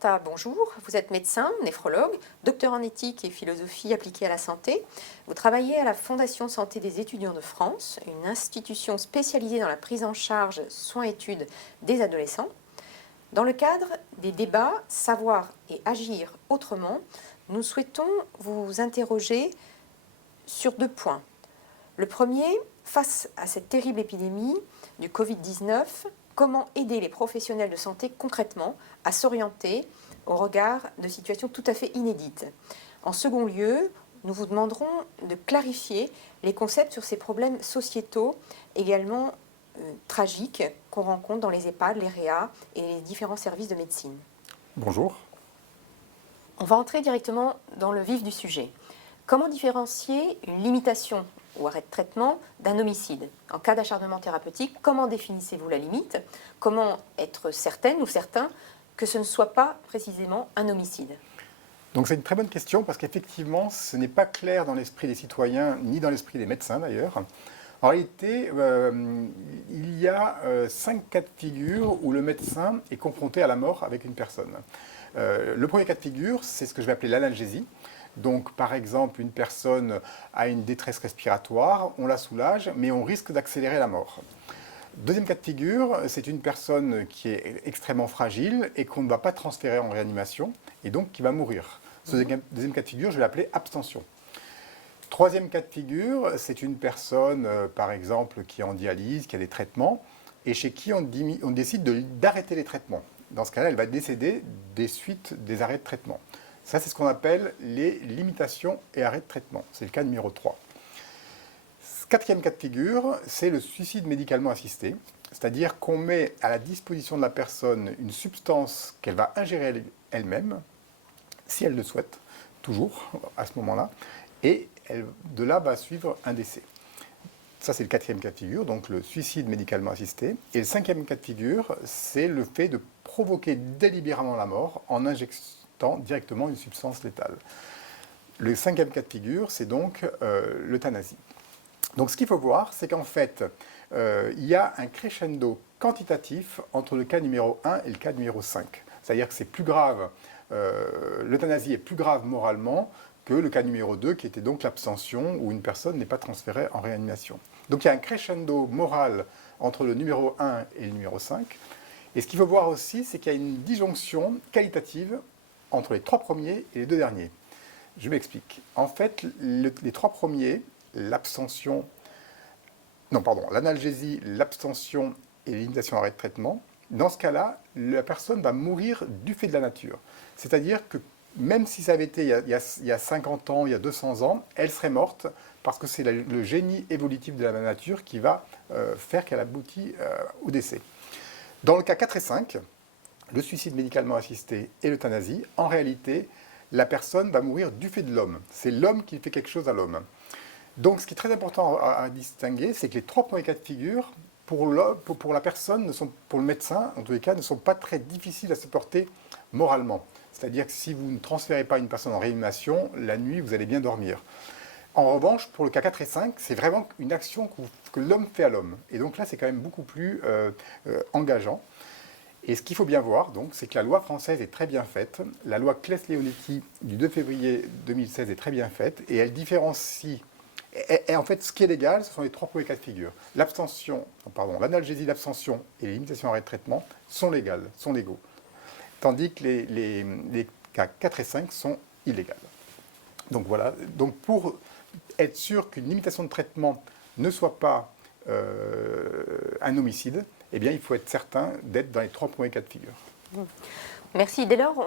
Horta, bonjour. Vous êtes médecin, néphrologue, docteur en éthique et philosophie appliquée à la santé. Vous travaillez à la Fondation Santé des étudiants de France, une institution spécialisée dans la prise en charge, soins-études des adolescents. Dans le cadre des débats Savoir et agir autrement, nous souhaitons vous interroger sur 2 points. Le premier, face à cette terrible épidémie du Covid-19, comment aider les professionnels de santé concrètement à s'orienter au regard de situations tout à fait inédites. En second lieu, nous vous demanderons de clarifier les concepts sur ces problèmes sociétaux également tragiques qu'on rencontre dans les EHPAD, les réa et les différents services de médecine. Bonjour. On va entrer directement dans le vif du sujet. Comment différencier une limitation ou arrêt de traitement d'un homicide? En cas d'acharnement thérapeutique, comment définissez-vous la limite? Comment être certaine ou certain que ce ne soit pas précisément un homicide? Donc c'est une très bonne question parce qu'effectivement, ce n'est pas clair dans l'esprit des citoyens, ni dans l'esprit des médecins d'ailleurs. En réalité, il y a 5 cas de figure où le médecin est confronté à la mort avec une personne. Le premier cas de figure, c'est ce que je vais appeler l'analgésie. Donc, par exemple, une personne a une détresse respiratoire, on la soulage, mais on risque d'accélérer la mort. Deuxième cas de figure, c'est une personne qui est extrêmement fragile et qu'on ne va pas transférer en réanimation et donc qui va mourir. Ce deuxième cas de figure, je vais l'appeler abstention. Troisième cas de figure, c'est une personne, par exemple, qui est en dialyse, qui a des traitements et chez qui on décide d'arrêter les traitements. Dans ce cas-là, elle va décéder des suites des arrêts de traitement. Ça, c'est ce qu'on appelle les limitations et arrêts de traitement. C'est le cas numéro 3. Quatrième cas de figure, c'est le suicide médicalement assisté. C'est-à-dire qu'on met à la disposition de la personne une substance qu'elle va ingérer elle-même, si elle le souhaite, toujours à ce moment-là, et de là va suivre un décès. Ça, c'est le quatrième cas de figure, donc le suicide médicalement assisté. Et le cinquième cas de figure, c'est le fait de provoquer délibérément la mort en injection directement une substance létale. Le cinquième cas de figure, c'est donc l'euthanasie. Donc ce qu'il faut voir, c'est qu'en fait, il y a un crescendo quantitatif entre le cas numéro 1 et le cas numéro 5. C'est-à-dire que c'est plus grave, l'euthanasie est plus grave moralement que le cas numéro 2, qui était donc l'abstention, où une personne n'est pas transférée en réanimation. Donc il y a un crescendo moral entre le numéro 1 et le numéro 5. Et ce qu'il faut voir aussi, c'est qu'il y a une disjonction qualitative entre les 3 premiers et les 2 derniers. Je m'explique. En fait, les 3 premiers, l'analgésie, l'abstention et les limitations à arrêt de traitement, dans ce cas-là, la personne va mourir du fait de la nature. C'est-à-dire que même si ça avait été il y a 50 ans, il y a 200 ans, elle serait morte parce que c'est le génie évolutif de la nature qui va faire qu'elle aboutit au décès. Dans le cas 4 et 5, le suicide médicalement assisté et l'euthanasie, en réalité, la personne va mourir du fait de l'homme. C'est l'homme qui fait quelque chose à l'homme. Donc, ce qui est très important à distinguer, c'est que les 3 premiers cas de figure, pour la personne, pour le médecin, en tous les cas, ne sont pas très difficiles à supporter moralement. C'est-à-dire que si vous ne transférez pas une personne en réanimation, la nuit, vous allez bien dormir. En revanche, pour le cas 4 et 5, c'est vraiment une action que l'homme fait à l'homme. Et donc là, c'est quand même beaucoup plus engageant. Et ce qu'il faut bien voir, donc, c'est que la loi française est très bien faite. La loi Claes-Leonetti du 2 février 2016 est très bien faite et elle différencie. Et en fait, ce qui est légal, ce sont les 3 premiers cas de figure. L'analgésie, l'abstention et les limitations à arrêt de traitement sont légales, sont légaux. Tandis que les cas 4 et 5 sont illégales. Donc voilà. Donc pour être sûr qu'une limitation de traitement ne soit pas un homicide, eh bien, il faut être certain d'être dans les 3 premiers cas de figure. Merci. Dès lors,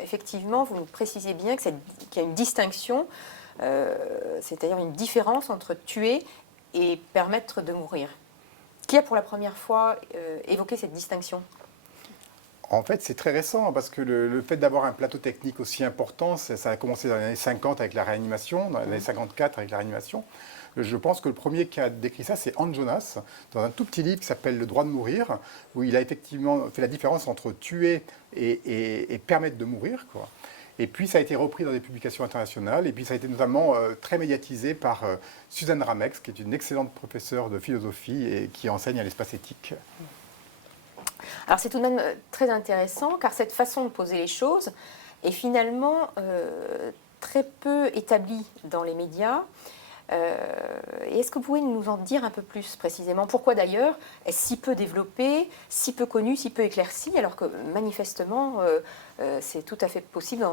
effectivement, vous nous précisez bien qu'il y a une distinction, c'est-à-dire une différence entre tuer et permettre de mourir. Qui a pour la première fois évoqué cette distinction ? En fait, c'est très récent, parce que le fait d'avoir un plateau technique aussi important, ça a commencé dans les années 50 avec la réanimation, dans les années 54 avec la réanimation. Je pense que le premier qui a décrit ça, c'est Hans Jonas, dans un tout petit livre qui s'appelle Le droit de mourir, où il a effectivement fait la différence entre tuer et permettre de mourir, quoi. Et puis ça a été repris dans des publications internationales, et puis ça a été notamment très médiatisé par Suzanne Ramex, qui est une excellente professeure de philosophie et qui enseigne à l'espace éthique. Alors c'est tout de même très intéressant car cette façon de poser les choses est finalement très peu établie dans les médias. Et est-ce que vous pouvez nous en dire un peu plus précisément? Pourquoi d'ailleurs est-ce si peu développé, si peu connu, si peu éclairci, alors que manifestement c'est tout à fait possible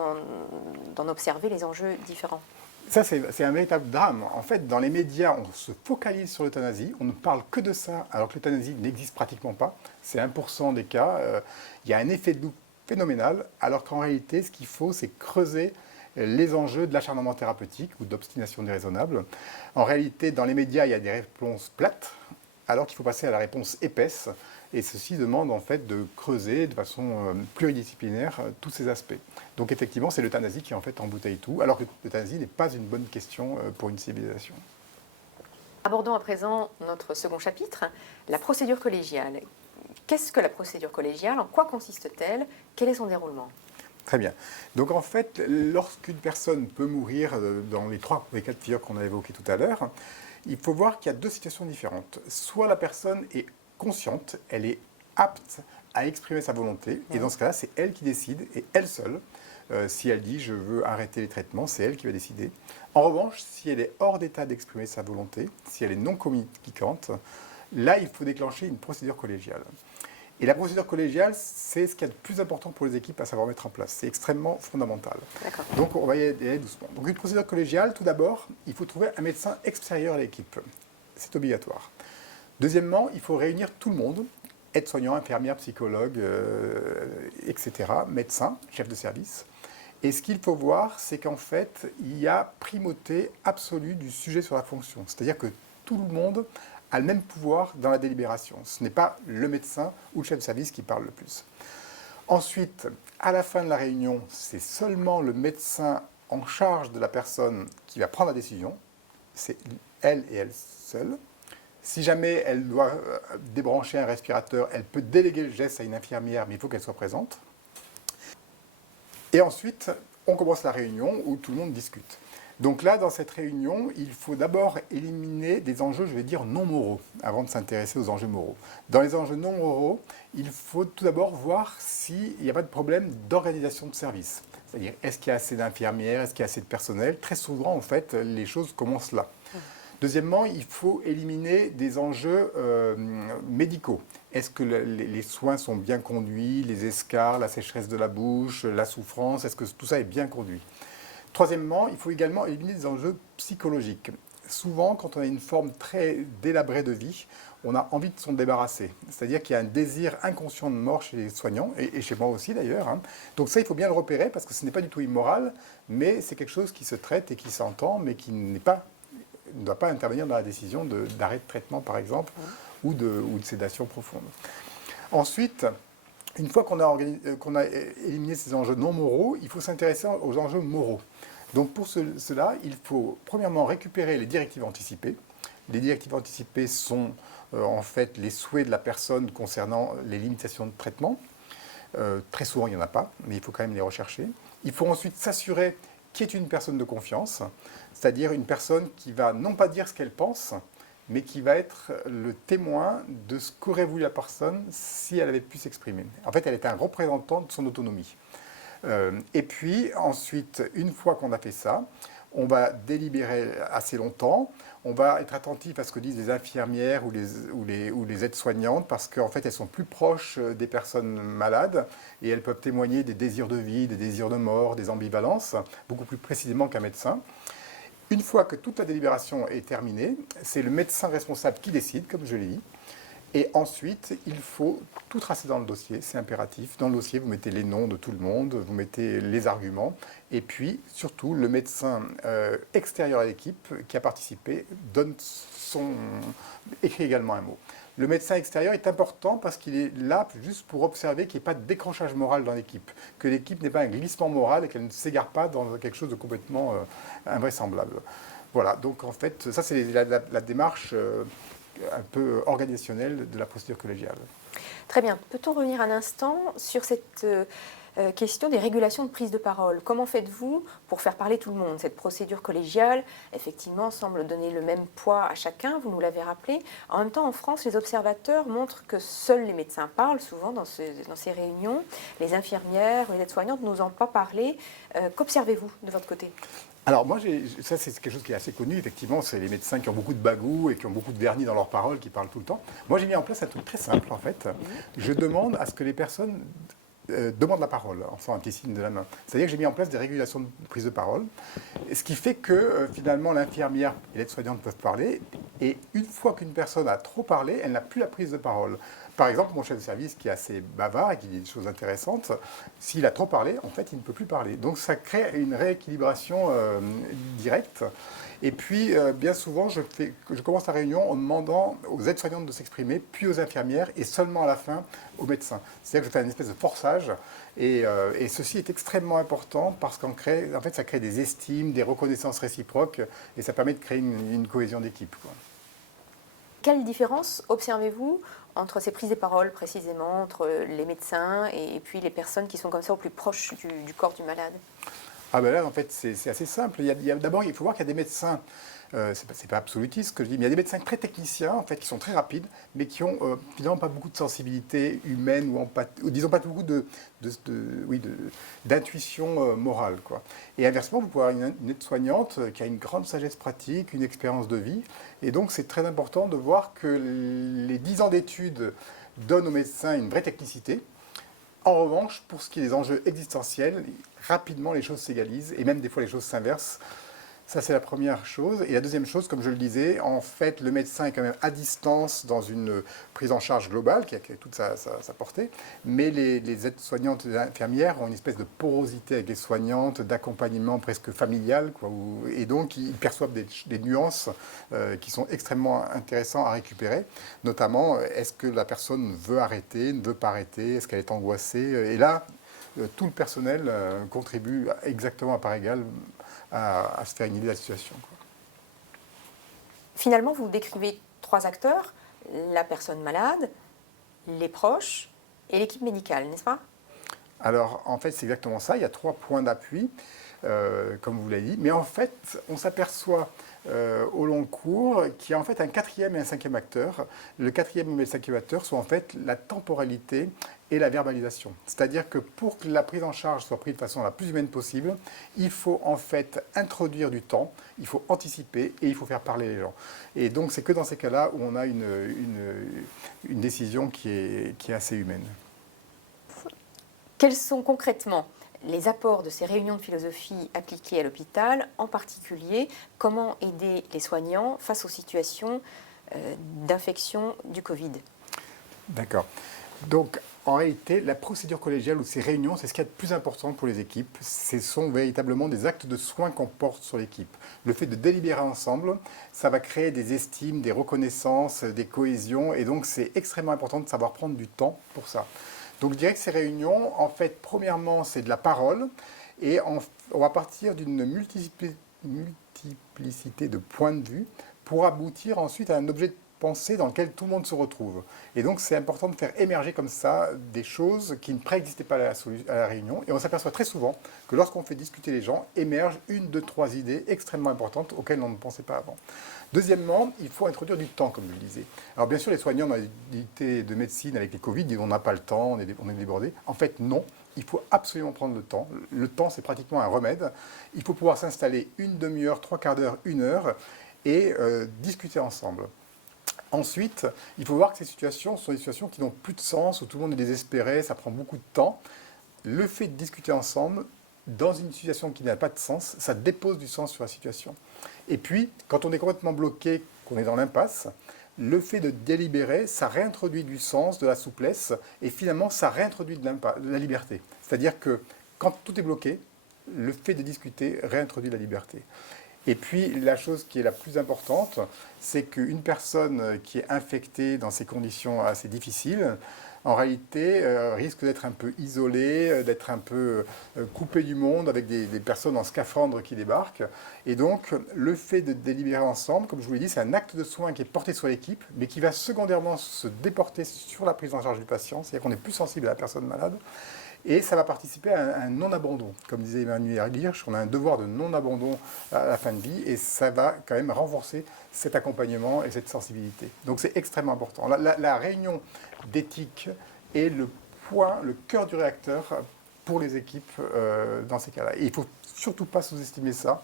d'en observer les enjeux différents? Ça, c'est un véritable drame. En fait, dans les médias, on se focalise sur l'euthanasie, on ne parle que de ça, alors que l'euthanasie n'existe pratiquement pas. C'est 1% des cas. Il y a un effet de loupe phénoménal, alors qu'en réalité, ce qu'il faut, c'est creuser les enjeux de l'acharnement thérapeutique ou d'obstination déraisonnable. En réalité, dans les médias, il y a des réponses plates, alors qu'il faut passer à la réponse épaisse. Et ceci demande en fait de creuser de façon pluridisciplinaire tous ces aspects. Donc effectivement, c'est l'euthanasie qui en fait embouteille tout, alors que l'euthanasie n'est pas une bonne question pour une civilisation. Abordons à présent notre second chapitre, la procédure collégiale. Qu'est-ce que la procédure collégiale? En quoi consiste-t-elle? Quel est son déroulement? Très bien. Donc en fait, lorsqu'une personne peut mourir dans les cas de figure qu'on a évoqués tout à l'heure, il faut voir qu'il y a deux situations différentes. Soit la personne est consciente, elle est apte à exprimer sa volonté, et dans ce cas-là, c'est elle qui décide, et elle seule. Si elle dit « je veux arrêter les traitements », c'est elle qui va décider. En revanche, si elle est hors d'état d'exprimer sa volonté, si elle est non communicante, là, il faut déclencher une procédure collégiale. Et la procédure collégiale, c'est ce qu'il y a de plus important pour les équipes à savoir mettre en place. C'est extrêmement fondamental. Donc, on va y aller doucement. Donc, une procédure collégiale, tout d'abord, il faut trouver un médecin extérieur à l'équipe. C'est obligatoire. Deuxièmement, il faut réunir tout le monde, aides-soignants, infirmières, psychologues, etc., médecins, chefs de service. Et ce qu'il faut voir, c'est qu'en fait, il y a primauté absolue du sujet sur la fonction. C'est-à-dire que tout le monde a le même pouvoir dans la délibération. Ce n'est pas le médecin ou le chef de service qui parle le plus. Ensuite, à la fin de la réunion, c'est seulement le médecin en charge de la personne qui va prendre la décision. C'est elle et elle seule. Si jamais elle doit débrancher un respirateur, elle peut déléguer le geste à une infirmière, mais il faut qu'elle soit présente. Et ensuite, on commence la réunion où tout le monde discute. Donc là, dans cette réunion, il faut d'abord éliminer des enjeux, je vais dire, non moraux, avant de s'intéresser aux enjeux moraux. Dans les enjeux non moraux, il faut tout d'abord voir s'il n'y a pas de problème d'organisation de service. C'est-à-dire, est-ce qu'il y a assez d'infirmières, est-ce qu'il y a assez de personnel? Très souvent, en fait, les choses commencent là. Deuxièmement, il faut éliminer des enjeux médicaux. Est-ce que les soins sont bien conduits, les escarres, la sécheresse de la bouche, la souffrance, est-ce que tout ça est bien conduit? Troisièmement, il faut également éliminer des enjeux psychologiques. Souvent, quand on a une forme très délabrée de vie, on a envie de s'en débarrasser. C'est-à-dire qu'il y a un désir inconscient de mort chez les soignants, et chez moi aussi d'ailleurs. Donc ça, il faut bien le repérer, parce que ce n'est pas du tout immoral, mais c'est quelque chose qui se traite et qui s'entend, mais qui ne doit pas intervenir dans la décision d'arrêt de traitement, par exemple, ou de sédation profonde. Ensuite, une fois qu'on a éliminé ces enjeux non moraux, il faut s'intéresser aux enjeux moraux. Donc pour cela, il faut premièrement récupérer les directives anticipées. Les directives anticipées sont en fait les souhaits de la personne concernant les limitations de traitement. Très souvent, il n'y en a pas, mais il faut quand même les rechercher. Il faut ensuite s'assurer qui est une personne de confiance, c'est-à-dire une personne qui va non pas dire ce qu'elle pense, mais qui va être le témoin de ce qu'aurait voulu la personne si elle avait pu s'exprimer. En fait, elle est un représentant de son autonomie. Et puis, ensuite, une fois qu'on a fait ça, on va délibérer assez longtemps. On va être attentif à ce que disent les infirmières ou les aides-soignantes, parce qu'en fait, elles sont plus proches des personnes malades et elles peuvent témoigner des désirs de vie, des désirs de mort, des ambivalences, beaucoup plus précisément qu'un médecin. Une fois que toute la délibération est terminée, c'est le médecin responsable qui décide, comme je l'ai dit. Et ensuite, il faut tout tracer dans le dossier, c'est impératif. Dans le dossier, vous mettez les noms de tout le monde, vous mettez les arguments. Et puis, surtout, le médecin extérieur à l'équipe qui a participé écrit également un mot. Le médecin extérieur est important parce qu'il est là juste pour observer qu'il n'y ait pas de décrochage moral dans l'équipe, que l'équipe n'ait pas un glissement moral et qu'elle ne s'égare pas dans quelque chose de complètement invraisemblable. Voilà, donc en fait, ça c'est la démarche un peu organisationnelle de la procédure collégiale. Très bien. Peut-on revenir un instant sur cette Question des régulations de prise de parole. Comment faites-vous pour faire parler tout le monde? Cette procédure collégiale, effectivement, semble donner le même poids à chacun, vous nous l'avez rappelé. En même temps, en France, les observateurs montrent que seuls les médecins parlent souvent dans ces réunions. Les infirmières, les aides-soignantes n'osant pas parler. Qu'observez-vous de votre côté? Alors moi, ça c'est quelque chose qui est assez connu, effectivement, c'est les médecins qui ont beaucoup de bagou et qui ont beaucoup de vernis dans leurs paroles, qui parlent tout le temps. Moi j'ai mis en place un truc très simple en fait. Je demande à ce que les personnes demandent la parole en faisant un petit signe de la main. C'est-à-dire que j'ai mis en place des régulations de prise de parole, ce qui fait que finalement l'infirmière et l'aide-soignante peuvent parler, et une fois qu'une personne a trop parlé, elle n'a plus la prise de parole. Par exemple, mon chef de service qui est assez bavard et qui dit des choses intéressantes, s'il a trop parlé, en fait, il ne peut plus parler. Donc ça crée une rééquilibration directe. Et puis, bien souvent, je commence la réunion en demandant aux aides-soignantes de s'exprimer, puis aux infirmières, et seulement à la fin aux médecins. C'est-à-dire que je fais une espèce de forçage, et ceci est extrêmement important parce qu'en fait, ça crée des estimes, des reconnaissances réciproques, et ça permet de créer une cohésion d'équipe, quoi. Quelle différence observez-vous entre ces prises de parole, précisément, entre les médecins et puis les personnes qui sont comme ça au plus proche du corps du malade? Ah ben là, en fait, c'est assez simple. D'abord, il faut voir qu'il y a des médecins, c'est pas absolutiste ce que je dis, mais il y a des médecins très techniciens, en fait, qui sont très rapides, mais qui ont finalement pas beaucoup de sensibilité humaine ou disons pas beaucoup d'intuition morale, quoi. Et inversement, vous pouvez avoir une aide-soignante qui a une grande sagesse pratique, une expérience de vie, et donc c'est très important de voir que les 10 ans d'études donnent aux médecins une vraie technicité. En revanche, pour ce qui est des enjeux existentiels, rapidement les choses s'égalisent et même des fois les choses s'inversent. Ça, c'est la première chose. Et la deuxième chose, comme je le disais, en fait, le médecin est quand même à distance dans une prise en charge globale qui a toute sa portée. Mais les aides-soignantes et les infirmières ont une espèce de porosité avec les soignantes, d'accompagnement presque familial, quoi, et donc ils perçoivent des nuances qui sont extrêmement intéressantes à récupérer. Notamment, est-ce que la personne veut arrêter, ne veut pas arrêter, est-ce qu'elle est angoissée? Et là, tout le personnel contribue exactement à part égale à se faire une idée de la situation, quoi. Finalement, vous décrivez 3 acteurs, la personne malade, les proches et l'équipe médicale, n'est-ce pas? Alors, en fait, c'est exactement ça. Il y a 3 points d'appui, comme vous l'avez dit. Mais en fait, on s'aperçoit au long cours qu'il y a en fait un 4e et un 5e acteur. Le 4e et le 5e acteur sont en fait la temporalité et la verbalisation. C'est-à-dire que pour que la prise en charge soit prise de façon la plus humaine possible, il faut en fait introduire du temps, il faut anticiper et il faut faire parler les gens. Et donc, c'est que dans ces cas-là où on a une décision qui est assez humaine. Quels sont concrètement les apports de ces réunions de philosophie appliquées à l'hôpital, en particulier comment aider les soignants face aux situations d'infection du Covid? D'accord. Donc, en réalité, la procédure collégiale ou ces réunions, c'est ce qu'il y a de plus important pour les équipes. Ce sont véritablement des actes de soins qu'on porte sur l'équipe. Le fait de délibérer ensemble, ça va créer des estimes, des reconnaissances, des cohésions. Et donc, c'est extrêmement important de savoir prendre du temps pour ça. Donc, je dirais que ces réunions, en fait, premièrement, c'est de la parole. Et on va partir d'une multiplicité de points de vue pour aboutir ensuite à un objet de pensée dans lequel tout le monde se retrouve. Et donc, c'est important de faire émerger comme ça des choses qui ne préexistaient pas à la réunion. Et on s'aperçoit très souvent que lorsqu'on fait discuter les gens, émergent 1, 2, 3 idées extrêmement importantes auxquelles on ne pensait pas avant. Deuxièmement, il faut introduire du temps, comme je le disais. Alors, bien sûr, les soignants dans les unités de médecine avec les Covid disent on n'a pas le temps, on est débordé. En fait, non. Il faut absolument prendre le temps. Le temps, c'est pratiquement un remède. Il faut pouvoir s'installer une demi-heure, 3/4 d'heure, 1 heure et discuter ensemble. Ensuite, il faut voir que ces situations sont des situations qui n'ont plus de sens, où tout le monde est désespéré, ça prend beaucoup de temps. Le fait de discuter ensemble, dans une situation qui n'a pas de sens, ça dépose du sens sur la situation. Et puis, quand on est complètement bloqué, qu'on est dans l'impasse, le fait de délibérer, ça réintroduit du sens, de la souplesse, et finalement, ça réintroduit de la liberté. C'est-à-dire que quand tout est bloqué, le fait de discuter réintroduit la liberté. Et puis, la chose qui est la plus importante, c'est qu'une personne qui est infectée dans ces conditions assez difficiles, en réalité, risque d'être un peu isolée, d'être un peu coupée du monde avec des personnes en scaphandre qui débarquent. Et donc, le fait de délibérer ensemble, comme je vous l'ai dit, c'est un acte de soin qui est porté sur l'équipe, mais qui va secondairement se déporter sur la prise en charge du patient, c'est-à-dire qu'on est plus sensible à la personne malade. Et ça va participer à un non-abandon. Comme disait Emmanuel Hirsch, on a un devoir de non-abandon à la fin de vie et ça va quand même renforcer cet accompagnement et cette sensibilité. Donc c'est extrêmement important. La réunion d'éthique est le point, le cœur du réacteur pour les équipes dans ces cas-là. Et il ne faut surtout pas sous-estimer ça,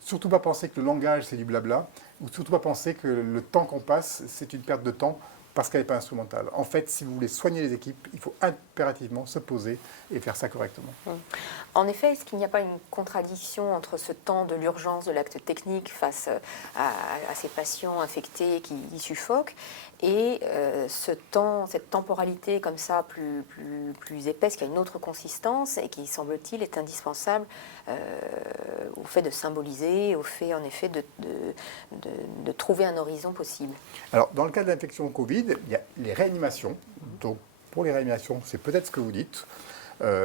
surtout pas penser que le langage c'est du blabla, ou surtout pas penser que le temps qu'on passe c'est une perte de temps parce qu'elle n'est pas instrumentale. En fait, si vous voulez soigner les équipes, il faut impérativement se poser et faire ça correctement. En effet, est-ce qu'il n'y a pas une contradiction entre ce temps de l'urgence de l'acte technique face à ces patients infectés qui suffoquent et ce temps, cette temporalité comme ça plus épaisse, qui a une autre consistance et qui, semble-t-il, est indispensable au fait de symboliser, au fait en effet de trouver un horizon possible? Alors, dans le cas de l'infection Covid, il y a les réanimations. Donc, pour les réanimations, c'est peut-être ce que vous dites.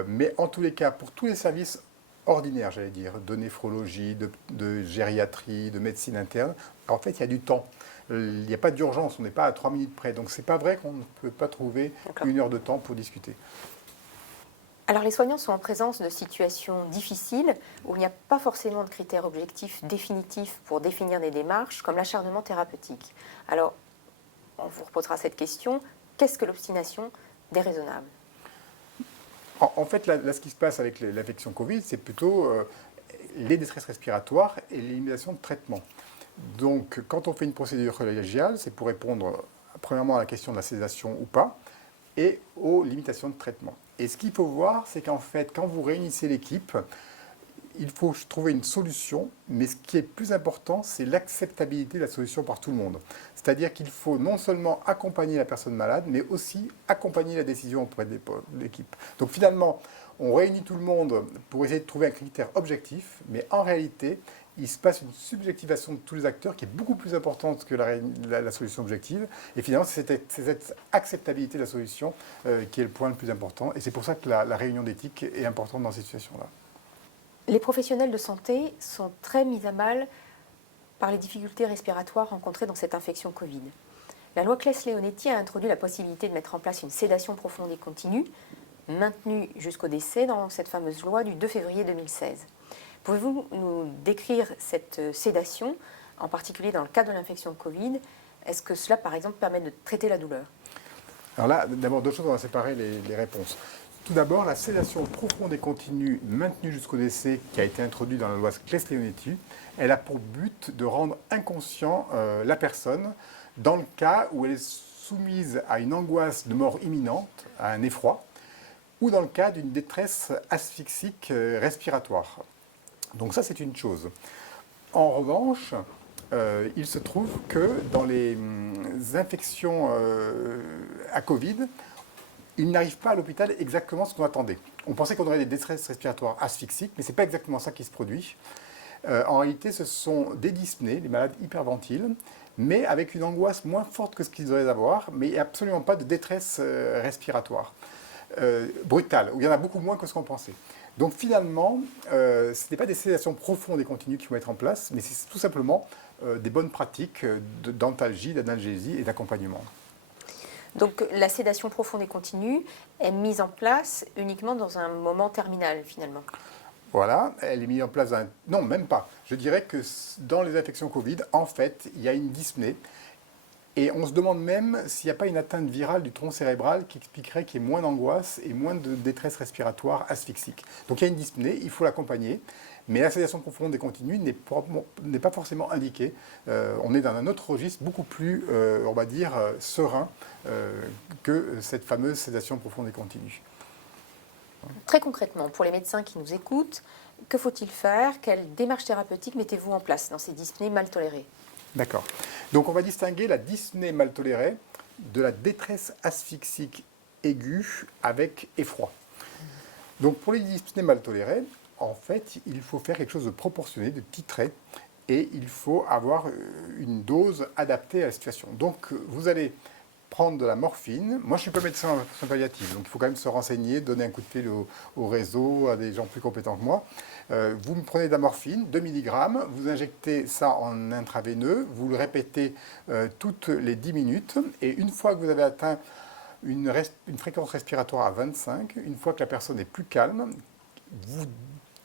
Mais en tous les cas, pour tous les services ordinaires, j'allais dire, de néphrologie, de gériatrie, de médecine interne, en fait, il y a du temps. Il n'y a pas d'urgence, on n'est pas à 3 minutes près. Donc, ce n'est pas vrai qu'on ne peut pas trouver une heure de temps pour discuter. Alors, les soignants sont en présence de situations difficiles où il n'y a pas forcément de critères objectifs définitifs pour définir des démarches, comme l'acharnement thérapeutique. Alors, on vous reposera cette question. Qu'est-ce que l'obstination déraisonnable? En fait, là, ce qui se passe avec l'infection Covid, c'est plutôt les détresses respiratoires et l'élimination de traitement. Donc, quand on fait une procédure collégiale, c'est pour répondre premièrement à la question de la sédation ou pas, et aux limitations de traitement. Et ce qu'il faut voir, c'est qu'en fait, quand vous réunissez l'équipe, il faut trouver une solution, mais ce qui est plus important, c'est l'acceptabilité de la solution par tout le monde. C'est-à-dire qu'il faut non seulement accompagner la personne malade, mais aussi accompagner la décision auprès de l'équipe. Donc finalement, on réunit tout le monde pour essayer de trouver un critère objectif, mais en réalité, il se passe une subjectivation de tous les acteurs qui est beaucoup plus importante que la solution objective. Et finalement, c'est cette acceptabilité de la solution qui est le point le plus important. Et c'est pour ça que la réunion d'éthique est importante dans cette situation-là. Les professionnels de santé sont très mis à mal par les difficultés respiratoires rencontrées dans cette infection Covid. La loi Claes-Leonetti a introduit la possibilité de mettre en place une sédation profonde et continue, maintenue jusqu'au décès dans cette fameuse loi du 2 février 2016. Pouvez-vous nous décrire cette sédation, en particulier dans le cas de l'infection Covid? Est-ce que cela, par exemple, permet de traiter la douleur? Alors là, d'abord, deux choses, on va séparer les réponses. Tout d'abord, la sédation profonde et continue maintenue jusqu'au décès qui a été introduite dans la loi Claes-Leonetti, elle a pour but de rendre inconscient la personne dans le cas où elle est soumise à une angoisse de mort imminente, à un effroi, ou dans le cas d'une détresse asphyxique respiratoire. Donc ça, c'est une chose. En revanche, il se trouve que dans les infections à Covid, il n'arrive pas à l'hôpital exactement ce qu'on attendait. On pensait qu'on aurait des détresses respiratoires asphyxiques, mais ce n'est pas exactement ça qui se produit. En réalité, ce sont des dyspnées, les malades hyperventilent, mais avec une angoisse moins forte que ce qu'ils auraient avoir, mais il n'y a absolument pas de détresse respiratoire brutale, où il y en a beaucoup moins que ce qu'on pensait. Donc finalement, ce n'est pas des sédations profondes et continues qu'il faut mettre en place, mais c'est tout simplement des bonnes pratiques d'antalgie, d'analgésie et d'accompagnement. Donc la sédation profonde et continue est mise en place uniquement dans un moment terminal finalement. Voilà, elle est mise en place dans non, même pas. Je dirais que dans les infections Covid, en fait, il y a une dyspnée. Et on se demande même s'il n'y a pas une atteinte virale du tronc cérébral qui expliquerait qu'il y ait moins d'angoisse et moins de détresse respiratoire asphyxique. Donc il y a une dyspnée, il faut l'accompagner. Mais la sédation profonde et continue n'est pas forcément indiquée. On est dans un autre registre beaucoup plus, on va dire, serein que cette fameuse sédation profonde et continue. Très concrètement, pour les médecins qui nous écoutent, que faut-il faire? Quelle démarche thérapeutique mettez-vous en place dans ces dyspnées mal tolérées? D'accord. Donc on va distinguer la dyspnée mal tolérée de la détresse asphyxique aiguë avec effroi. Donc pour les dyspnées mal tolérées, en fait, il faut faire quelque chose de proportionné, de titré, et il faut avoir une dose adaptée à la situation. Donc vous allez prendre de la morphine. Moi, je ne suis pas médecin en soins palliatifs, donc il faut quand même se renseigner, donner un coup de fil au réseau, à des gens plus compétents que moi. Vous me prenez de la morphine, 2 mg, vous injectez ça en intraveineux, vous le répétez toutes les 10 minutes, et une fois que vous avez atteint une fréquence respiratoire à 25. Une fois que la personne est plus calme, vous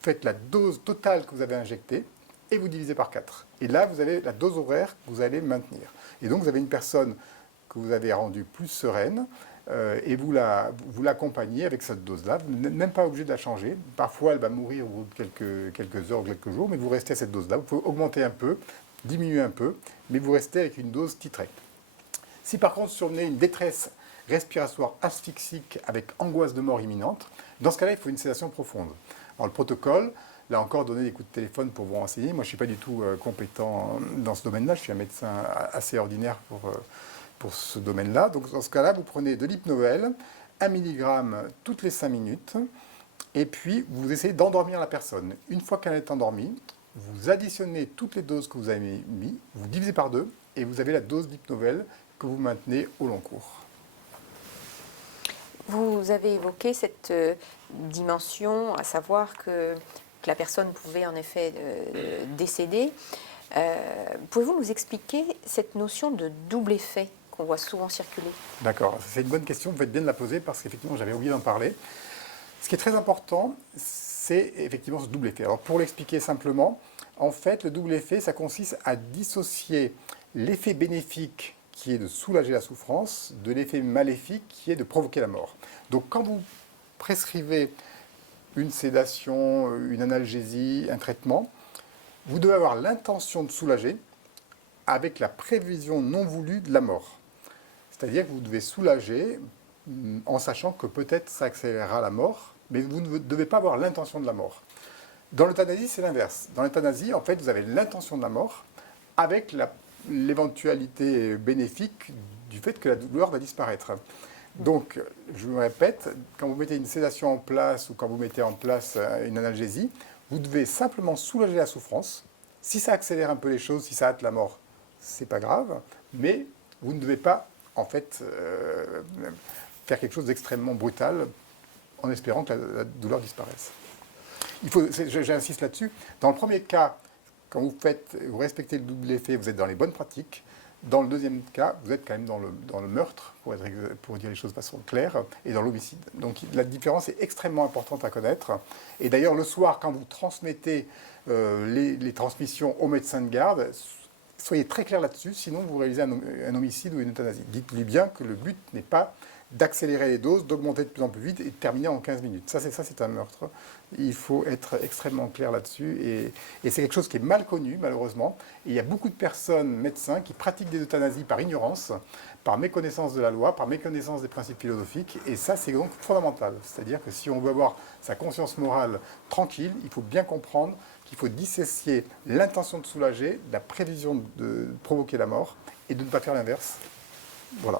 faites la dose totale que vous avez injectée et vous divisez par 4. Et là, vous avez la dose horaire que vous allez maintenir. Et donc, vous avez une personne que vous avez rendue plus sereine et vous l'accompagnez avec cette dose-là. Vous n'êtes même pas obligé de la changer. Parfois, elle va mourir au bout de quelques heures, quelques jours, mais vous restez à cette dose-là. Vous pouvez augmenter un peu, diminuer un peu, mais vous restez avec une dose titrée. Si par contre survenait une détresse respiratoire asphyxique avec angoisse de mort imminente, dans ce cas-là, il faut une sédation profonde. Alors le protocole, là encore, donner des coups de téléphone pour vous renseigner. Moi, je ne suis pas du tout compétent dans ce domaine-là. Je suis un médecin assez ordinaire pour ce domaine-là. Donc dans ce cas-là, vous prenez de l'hypnoël, 1 mg toutes les 5 minutes, et puis vous essayez d'endormir la personne. Une fois qu'elle est endormie, vous additionnez toutes les doses que vous avez mises, vous divisez par 2, et vous avez la dose d'hypnoël que vous maintenez au long cours. Vous avez évoqué cette dimension, à savoir que la personne pouvait en effet décéder. Pouvez-vous nous expliquer cette notion de double effet qu'on voit souvent circuler? D'accord, c'est une bonne question, vous faites bien de la poser parce qu'effectivement j'avais oublié d'en parler. Ce qui est très important, c'est effectivement ce double effet. Alors pour l'expliquer simplement, en fait le double effet, ça consiste à dissocier l'effet bénéfique qui est de soulager la souffrance, de l'effet maléfique qui est de provoquer la mort. Donc quand vous prescrivez une sédation, une analgésie, un traitement, vous devez avoir l'intention de soulager avec la prévision non voulue de la mort. C'est-à-dire que vous devez soulager en sachant que peut-être ça accélérera la mort, mais vous ne devez pas avoir l'intention de la mort. Dans l'euthanasie, c'est l'inverse. Dans l'euthanasie, en fait, vous avez l'intention de la mort avec l'éventualité bénéfique du fait que la douleur va disparaître. Donc, je me répète, quand vous mettez une sédation en place ou quand vous mettez en place une analgésie, vous devez simplement soulager la souffrance. Si ça accélère un peu les choses, si ça hâte la mort, c'est pas grave, mais vous ne devez pas, en fait, faire quelque chose d'extrêmement brutal en espérant que la douleur disparaisse. J'insiste là-dessus, dans le premier cas, quand vous respectez le double effet, vous êtes dans les bonnes pratiques. Dans le deuxième cas, vous êtes quand même dans le meurtre, pour dire les choses de façon claire, et dans l'homicide. Donc la différence est extrêmement importante à connaître. Et d'ailleurs, le soir, quand vous transmettez les transmissions au médecin de garde, soyez très clair là-dessus, sinon vous réalisez un homicide ou une euthanasie. Dites-lui bien que le but n'est pas d'accélérer les doses, d'augmenter de plus en plus vite et de terminer en 15 minutes. Ça, c'est un meurtre. Il faut être extrêmement clair là-dessus. Et c'est quelque chose qui est mal connu, malheureusement. Et il y a beaucoup de personnes, médecins, qui pratiquent des euthanasies par ignorance, par méconnaissance de la loi, par méconnaissance des principes philosophiques. Et ça, c'est donc fondamental. C'est-à-dire que si on veut avoir sa conscience morale tranquille, il faut bien comprendre qu'il faut dissocier l'intention de soulager, la prévision de provoquer la mort, et de ne pas faire l'inverse. Voilà.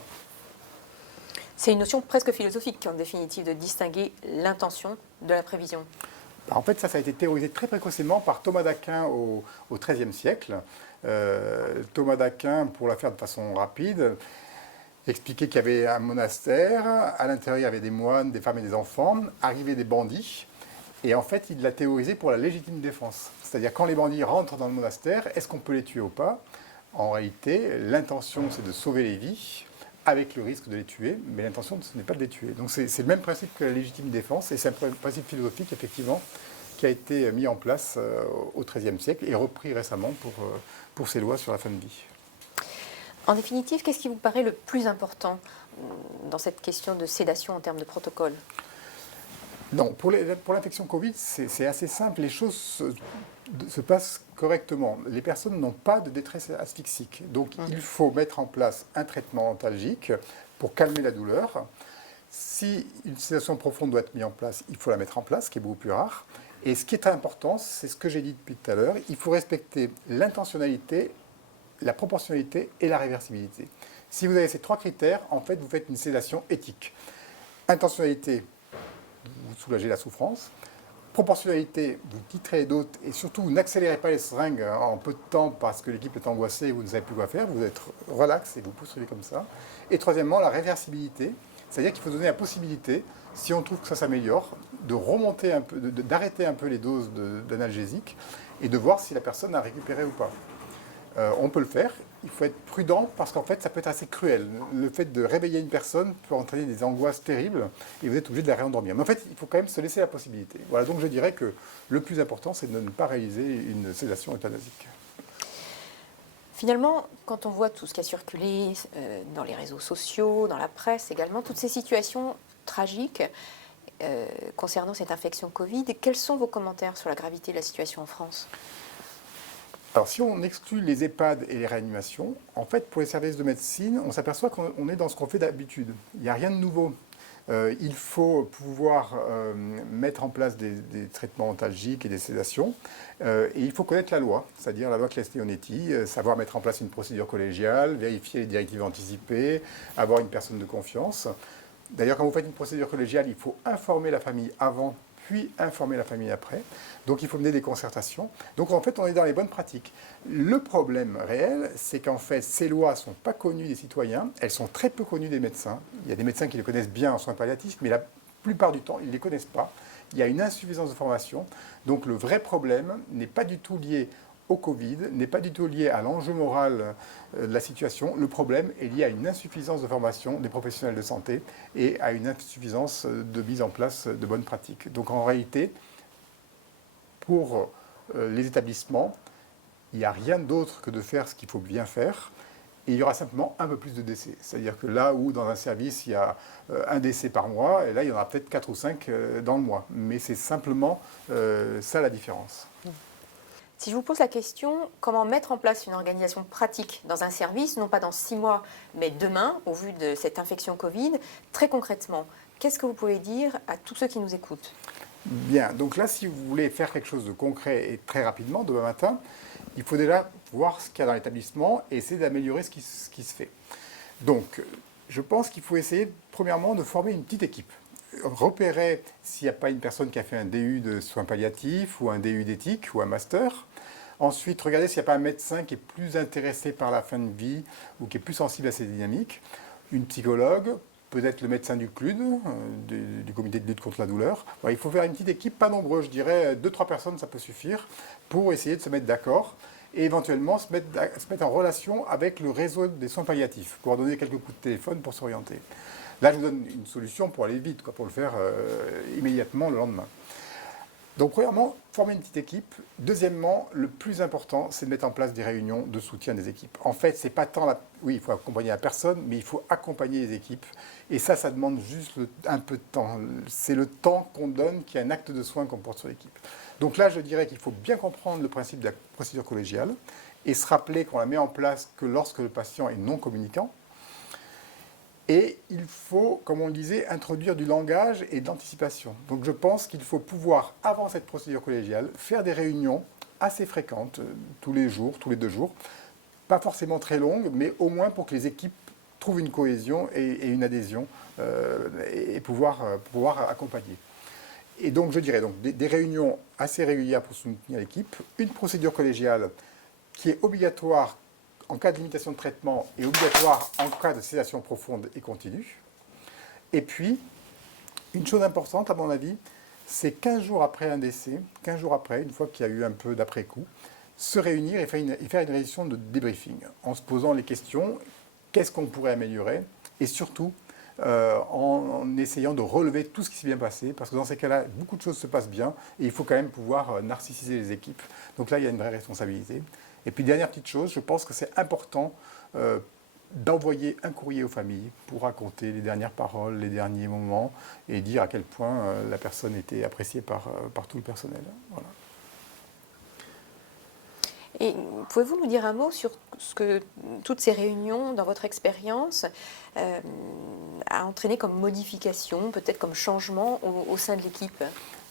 C'est une notion presque philosophique, en définitive, de distinguer l'intention de la prévision. En fait, ça a été théorisé très précocement par Thomas d'Aquin au XIIIe siècle. Thomas d'Aquin, pour la faire de façon rapide, expliquait qu'il y avait un monastère, à l'intérieur il y avait des moines, des femmes et des enfants, arrivaient des bandits, et en fait il l'a théorisé pour la légitime défense. C'est-à-dire quand les bandits rentrent dans le monastère, est-ce qu'on peut les tuer ou pas? En réalité, l'intention c'est de sauver les vies, avec le risque de les tuer, mais l'intention, ce n'est pas de les tuer. Donc c'est le même principe que la légitime défense, et c'est un principe philosophique, effectivement, qui a été mis en place au XIIIe siècle et repris récemment pour ces lois sur la fin de vie. En définitive, qu'est-ce qui vous paraît le plus important dans cette question de sédation en termes de protocole? Non, pour l'infection Covid, c'est assez simple. Les choses se passent correctement. Les personnes n'ont pas de détresse asphyxique. Donc, il faut mettre en place un traitement antalgique pour calmer la douleur. Si une sédation profonde doit être mise en place, il faut la mettre en place, ce qui est beaucoup plus rare. Et ce qui est très important, c'est ce que j'ai dit depuis tout à l'heure, il faut respecter l'intentionnalité, la proportionnalité et la réversibilité. Si vous avez ces 3 critères, en fait, vous faites une sédation éthique. Intentionnalité, vous soulagez la souffrance. Proportionnalité, vous titrez les doses et surtout vous n'accélérez pas les seringues en peu de temps parce que l'équipe est angoissée et vous ne savez plus quoi faire, vous êtes relax et vous poursuivez comme ça. Et troisièmement, la réversibilité, c'est-à-dire qu'il faut donner la possibilité, si on trouve que ça s'améliore, de remonter un peu, d'arrêter un peu les doses d'analgésiques et de voir si la personne a récupéré ou pas. On peut le faire. Il faut être prudent parce qu'en fait, ça peut être assez cruel. Le fait de réveiller une personne peut entraîner des angoisses terribles et vous êtes obligé de la réendormir. Mais en fait, il faut quand même se laisser la possibilité. Voilà, donc je dirais que le plus important, c'est de ne pas réaliser une sédation euthanasique. Finalement, quand on voit tout ce qui a circulé dans les réseaux sociaux, dans la presse également, toutes ces situations tragiques concernant cette infection Covid, quels sont vos commentaires sur la gravité de la situation en France ? Alors, si on exclut les EHPAD et les réanimations, en fait, pour les services de médecine, on s'aperçoit qu'on est dans ce qu'on fait d'habitude. Il n'y a rien de nouveau. Il faut pouvoir mettre en place des traitements antalgiques et des sédations. Et il faut connaître la loi, c'est-à-dire la loi Claes-Leonetti, savoir mettre en place une procédure collégiale, vérifier les directives anticipées, avoir une personne de confiance. D'ailleurs, quand vous faites une procédure collégiale, il faut informer la famille avant, puis informer la famille après. Donc il faut mener des concertations. Donc en fait, on est dans les bonnes pratiques. Le problème réel, c'est qu'en fait, ces lois ne sont pas connues des citoyens, elles sont très peu connues des médecins. Il y a des médecins qui les connaissent bien en soins palliatifs, mais la plupart du temps, ils ne les connaissent pas. Il y a une insuffisance de formation. Donc le vrai problème n'est pas du tout lié au Covid, n'est pas du tout lié à l'enjeu moral de la situation. Le problème est lié à une insuffisance de formation des professionnels de santé et à une insuffisance de mise en place de bonnes pratiques. Donc en réalité, pour les établissements, il n'y a rien d'autre que de faire ce qu'il faut bien faire. Et il y aura simplement un peu plus de décès. C'est-à-dire que là où dans un service, il y a un décès par mois, et là, il y en aura peut-être 4 ou 5 dans le mois. Mais c'est simplement ça la différence. Si je vous pose la question, comment mettre en place une organisation pratique dans un service, non pas dans 6 mois, mais demain, au vu de cette infection Covid, très concrètement, qu'est-ce que vous pouvez dire à tous ceux qui nous écoutent ? Bien, donc là, si vous voulez faire quelque chose de concret et très rapidement, demain matin, il faut déjà voir ce qu'il y a dans l'établissement et essayer d'améliorer ce qui se fait. Donc, je pense qu'il faut essayer, premièrement, de former une petite équipe. Repérer s'il n'y a pas une personne qui a fait un DU de soins palliatifs ou un DU d'éthique ou un master. Ensuite, regardez s'il n'y a pas un médecin qui est plus intéressé par la fin de vie ou qui est plus sensible à ces dynamiques. Une psychologue, peut-être le médecin du CLUD, du comité de lutte contre la douleur. Voilà, il faut faire une petite équipe, pas nombreux, je dirais 2-3 personnes, ça peut suffire, pour essayer de se mettre d'accord et éventuellement se mettre en relation avec le réseau des soins palliatifs, pour leur donner quelques coups de téléphone pour s'orienter. Là, je vous donne une solution pour aller vite, pour le faire immédiatement le lendemain. Donc, premièrement, former une petite équipe. Deuxièmement, le plus important, c'est de mettre en place des réunions de soutien des équipes. En fait, c'est pas tant oui, il faut accompagner la personne, mais il faut accompagner les équipes. Et ça demande juste un peu de temps. C'est le temps qu'on donne qui est un acte de soin qu'on porte sur l'équipe. Donc là, je dirais qu'il faut bien comprendre le principe de la procédure collégiale et se rappeler qu'on la met en place que lorsque le patient est non communicant. Et il faut, comme on le disait, introduire du langage et de l'anticipation. Donc je pense qu'il faut pouvoir, avant cette procédure collégiale, faire des réunions assez fréquentes, tous les jours, tous les 2 jours. Pas forcément très longues, mais au moins pour que les équipes trouvent une cohésion et une adhésion et pouvoir accompagner. Et donc je dirais donc, des réunions assez régulières pour soutenir l'équipe, une procédure collégiale qui est obligatoire en cas de limitation de traitement et obligatoire en cas de sédation profonde et continue. Et puis, une chose importante à mon avis, c'est 15 jours après un décès, 15 jours après, une fois qu'il y a eu un peu d'après-coup, se réunir et faire une réunion de débriefing en se posant les questions, qu'est-ce qu'on pourrait améliorer et surtout en essayant de relever tout ce qui s'est bien passé, parce que dans ces cas-là, beaucoup de choses se passent bien et il faut quand même pouvoir narcissiser les équipes. Donc là, il y a une vraie responsabilité. Et puis, dernière petite chose, je pense que c'est important d'envoyer un courrier aux familles pour raconter les dernières paroles, les derniers moments et dire à quel point la personne était appréciée par tout le personnel. Voilà. Et pouvez-vous nous dire un mot sur ce que toutes ces réunions, dans votre expérience, a entraîné comme modification, peut-être comme changement au sein de l'équipe ?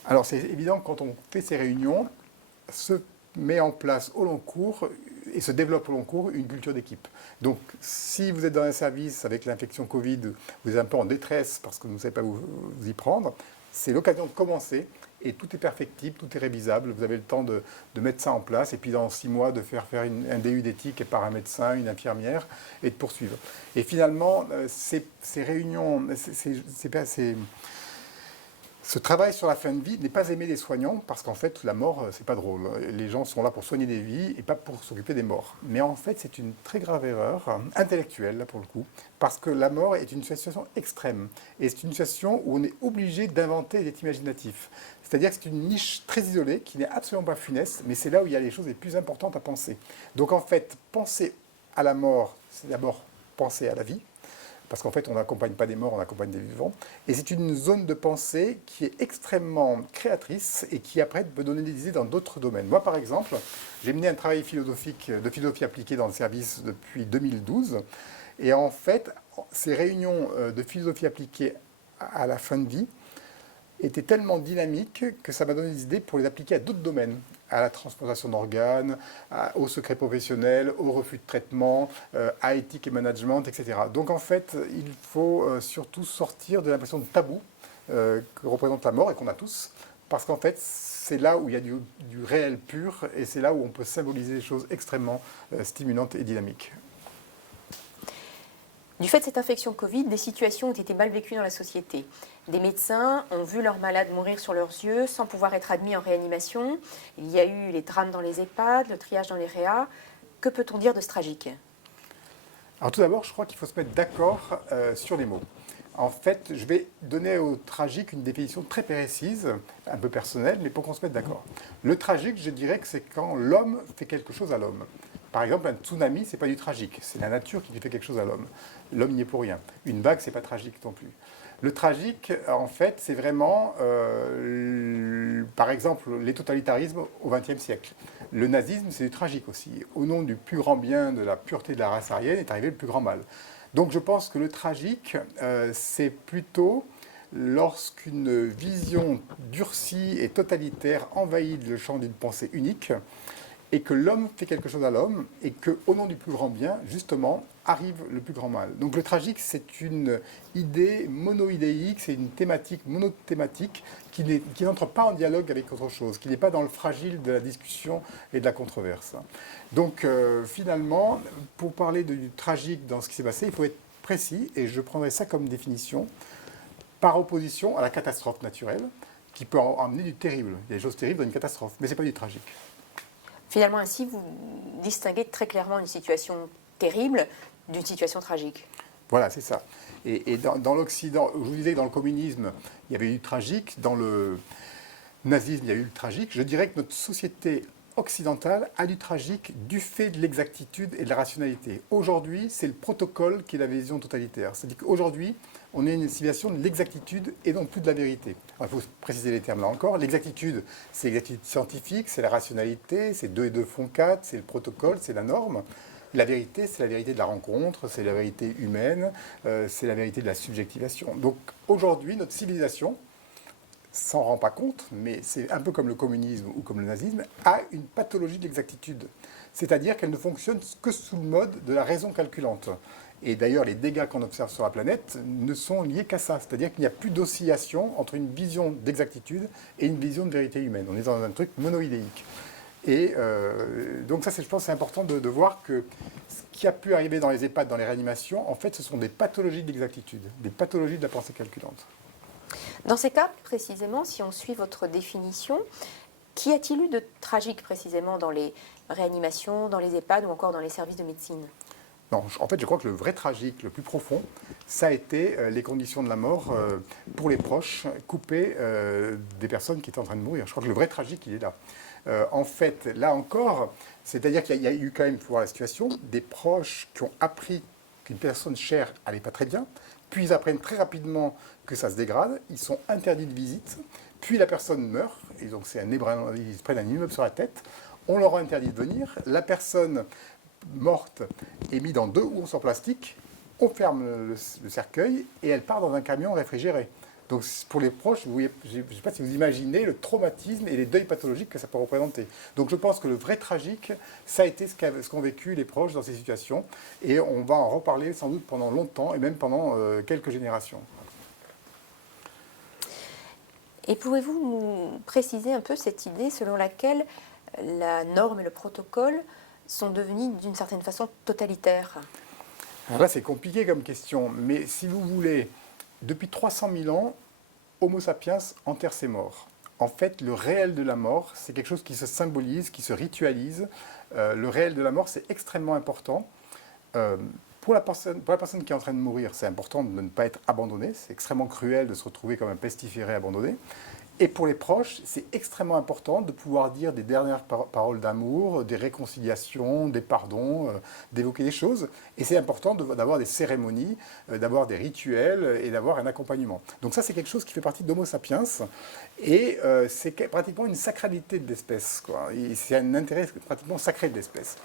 Alors, c'est évident que quand on fait ces réunions, se met en place au long cours et se développe au long cours une culture d'équipe. Donc, si vous êtes dans un service avec l'infection Covid, vous êtes un peu en détresse parce que vous ne savez pas vous y prendre, c'est l'occasion de commencer et tout est perfectible, tout est révisable. Vous avez le temps de mettre ça en place et puis dans 6 mois de faire un DU d'éthique par un médecin, une infirmière et de poursuivre. Et finalement, ces réunions, Ce travail sur la fin de vie n'est pas aimé des soignants parce qu'en fait, la mort, c'est pas drôle. Les gens sont là pour soigner des vies et pas pour s'occuper des morts. Mais en fait, c'est une très grave erreur, intellectuelle, là pour le coup, parce que la mort est une situation extrême. Et c'est une situation où on est obligé d'inventer et d'être imaginatif. C'est-à-dire que c'est une niche très isolée qui n'est absolument pas funeste, mais c'est là où il y a les choses les plus importantes à penser. Donc en fait, penser à la mort, c'est d'abord penser à la vie. Parce qu'en fait, on n'accompagne pas des morts, on accompagne des vivants. Et c'est une zone de pensée qui est extrêmement créatrice et qui, après, peut donner des idées dans d'autres domaines. Moi, par exemple, j'ai mené un travail philosophique, de philosophie appliquée dans le service depuis 2012. Et en fait, ces réunions de philosophie appliquée à la fin de vie étaient tellement dynamiques que ça m'a donné des idées pour les appliquer à d'autres domaines, à la transplantation d'organes, au secret professionnel, au refus de traitement, à éthique et management, etc. Donc en fait, il faut surtout sortir de l'impression de tabou que représente la mort et qu'on a tous, parce qu'en fait, c'est là où il y a du réel pur et c'est là où on peut symboliser des choses extrêmement stimulantes et dynamiques. Du fait de cette infection Covid, des situations ont été mal vécues dans la société. Des médecins ont vu leurs malades mourir sur leurs yeux sans pouvoir être admis en réanimation. Il y a eu les drames dans les EHPAD, le triage dans les réas. Que peut-on dire de ce tragique ? Alors tout d'abord, je crois qu'il faut se mettre d'accord sur les mots. En fait, je vais donner au tragique une définition très précise, un peu personnelle, mais pour qu'on se mette d'accord. Le tragique, je dirais que c'est quand l'homme fait quelque chose à l'homme. Par exemple, un tsunami, ce n'est pas du tragique, c'est la nature qui fait quelque chose à l'homme. L'homme n'y est pour rien. Une vague, ce n'est pas tragique non plus. Le tragique, en fait, c'est vraiment, par exemple, les totalitarismes au XXe siècle. Le nazisme, c'est du tragique aussi. Au nom du plus grand bien, de la pureté de la race aryenne, est arrivé le plus grand mal. Donc je pense que le tragique, c'est plutôt lorsqu'une vision durcie et totalitaire envahit le champ d'une pensée unique, et que l'homme fait quelque chose à l'homme, et qu'au nom du plus grand bien, justement, arrive le plus grand mal. Donc le tragique, c'est une idée monoïdéique, c'est une thématique monothématique qui n'entre pas en dialogue avec autre chose, qui n'est pas dans le fragile de la discussion et de la controverse. Donc finalement, pour parler du tragique dans ce qui s'est passé, il faut être précis, et je prendrai ça comme définition, par opposition à la catastrophe naturelle, qui peut amener du terrible. Il y a des choses terribles dans une catastrophe, mais ce n'est pas du tragique. Finalement, ainsi, vous distinguez très clairement une situation terrible d'une situation tragique. Voilà, c'est ça. Et dans l'Occident, je vous disais que dans le communisme, il y avait eu du tragique, dans le nazisme, il y a eu le tragique. Je dirais que notre société occidentale a du tragique du fait de l'exactitude et de la rationalité. Aujourd'hui, c'est le protocole qui est la vision totalitaire. C'est-à-dire qu'aujourd'hui, on est une civilisation de l'exactitude et non plus de la vérité. Alors, il faut préciser les termes là encore. L'exactitude, c'est l'exactitude scientifique, c'est la rationalité, c'est 2 et 2 font 4, c'est le protocole, c'est la norme. La vérité, c'est la vérité de la rencontre, c'est la vérité humaine, c'est la vérité de la subjectivation. Donc aujourd'hui, notre civilisation s'en rend pas compte, mais c'est un peu comme le communisme ou comme le nazisme, a une pathologie de l'exactitude. C'est-à-dire qu'elle ne fonctionne que sous le mode de la raison calculante. Et d'ailleurs, les dégâts qu'on observe sur la planète ne sont liés qu'à ça. C'est-à-dire qu'il n'y a plus d'oscillation entre une vision d'exactitude et une vision de vérité humaine. On est dans un truc monoïdéique. Et donc ça, je pense c'est important de voir que ce qui a pu arriver dans les EHPAD, dans les réanimations, en fait, ce sont des pathologies de l'exactitude, des pathologies de la pensée calculante. Dans ces cas, précisément, si on suit votre définition, qu'y a-t-il eu de tragique précisément dans les réanimations, dans les EHPAD ou encore dans les services de médecine ? Non, en fait, je crois que le vrai tragique, le plus profond, ça a été les conditions de la mort pour les proches, coupés des personnes qui étaient en train de mourir. Je crois que le vrai tragique, il est là. En fait, là encore, c'est-à-dire qu'il y a eu quand même, il faut voir la situation, des proches qui ont appris qu'une personne chère allait pas très bien, puis ils apprennent très rapidement que ça se dégrade, ils sont interdits de visite, puis la personne meurt, et donc ils se prennent un immeuble sur la tête, on leur a interdit de venir, la personne morte est mise dans 2 ours en plastique, on ferme le cercueil et elle part dans un camion réfrigéré. Donc pour les proches, je ne sais pas si vous imaginez le traumatisme et les deuils pathologiques que ça peut représenter. Donc je pense que le vrai tragique, ça a été ce qu'ont vécu les proches dans ces situations. Et on va en reparler sans doute pendant longtemps et même pendant quelques générations. Et pouvez-vous nous préciser un peu cette idée selon laquelle la norme et le protocole sont devenus d'une certaine façon totalitaires ? Alors là, c'est compliqué comme question, mais si vous voulez, depuis 300 000 ans, Homo sapiens enterre ses morts. En fait, le réel de la mort, c'est quelque chose qui se symbolise, qui se ritualise. Le réel de la mort, c'est extrêmement important. Euh, pour la personne qui est en train de mourir, c'est important de ne pas être abandonné. C'est extrêmement cruel de se retrouver comme un pestiféré abandonné. Et pour les proches, c'est extrêmement important de pouvoir dire des dernières paroles d'amour, des réconciliations, des pardons, d'évoquer des choses. Et c'est important d'avoir des cérémonies, d'avoir des rituels et d'avoir un accompagnement. Donc ça, c'est quelque chose qui fait partie d'Homo sapiens. Et c'est pratiquement une sacralité de l'espèce, quoi. C'est un intérêt pratiquement sacré de l'espèce.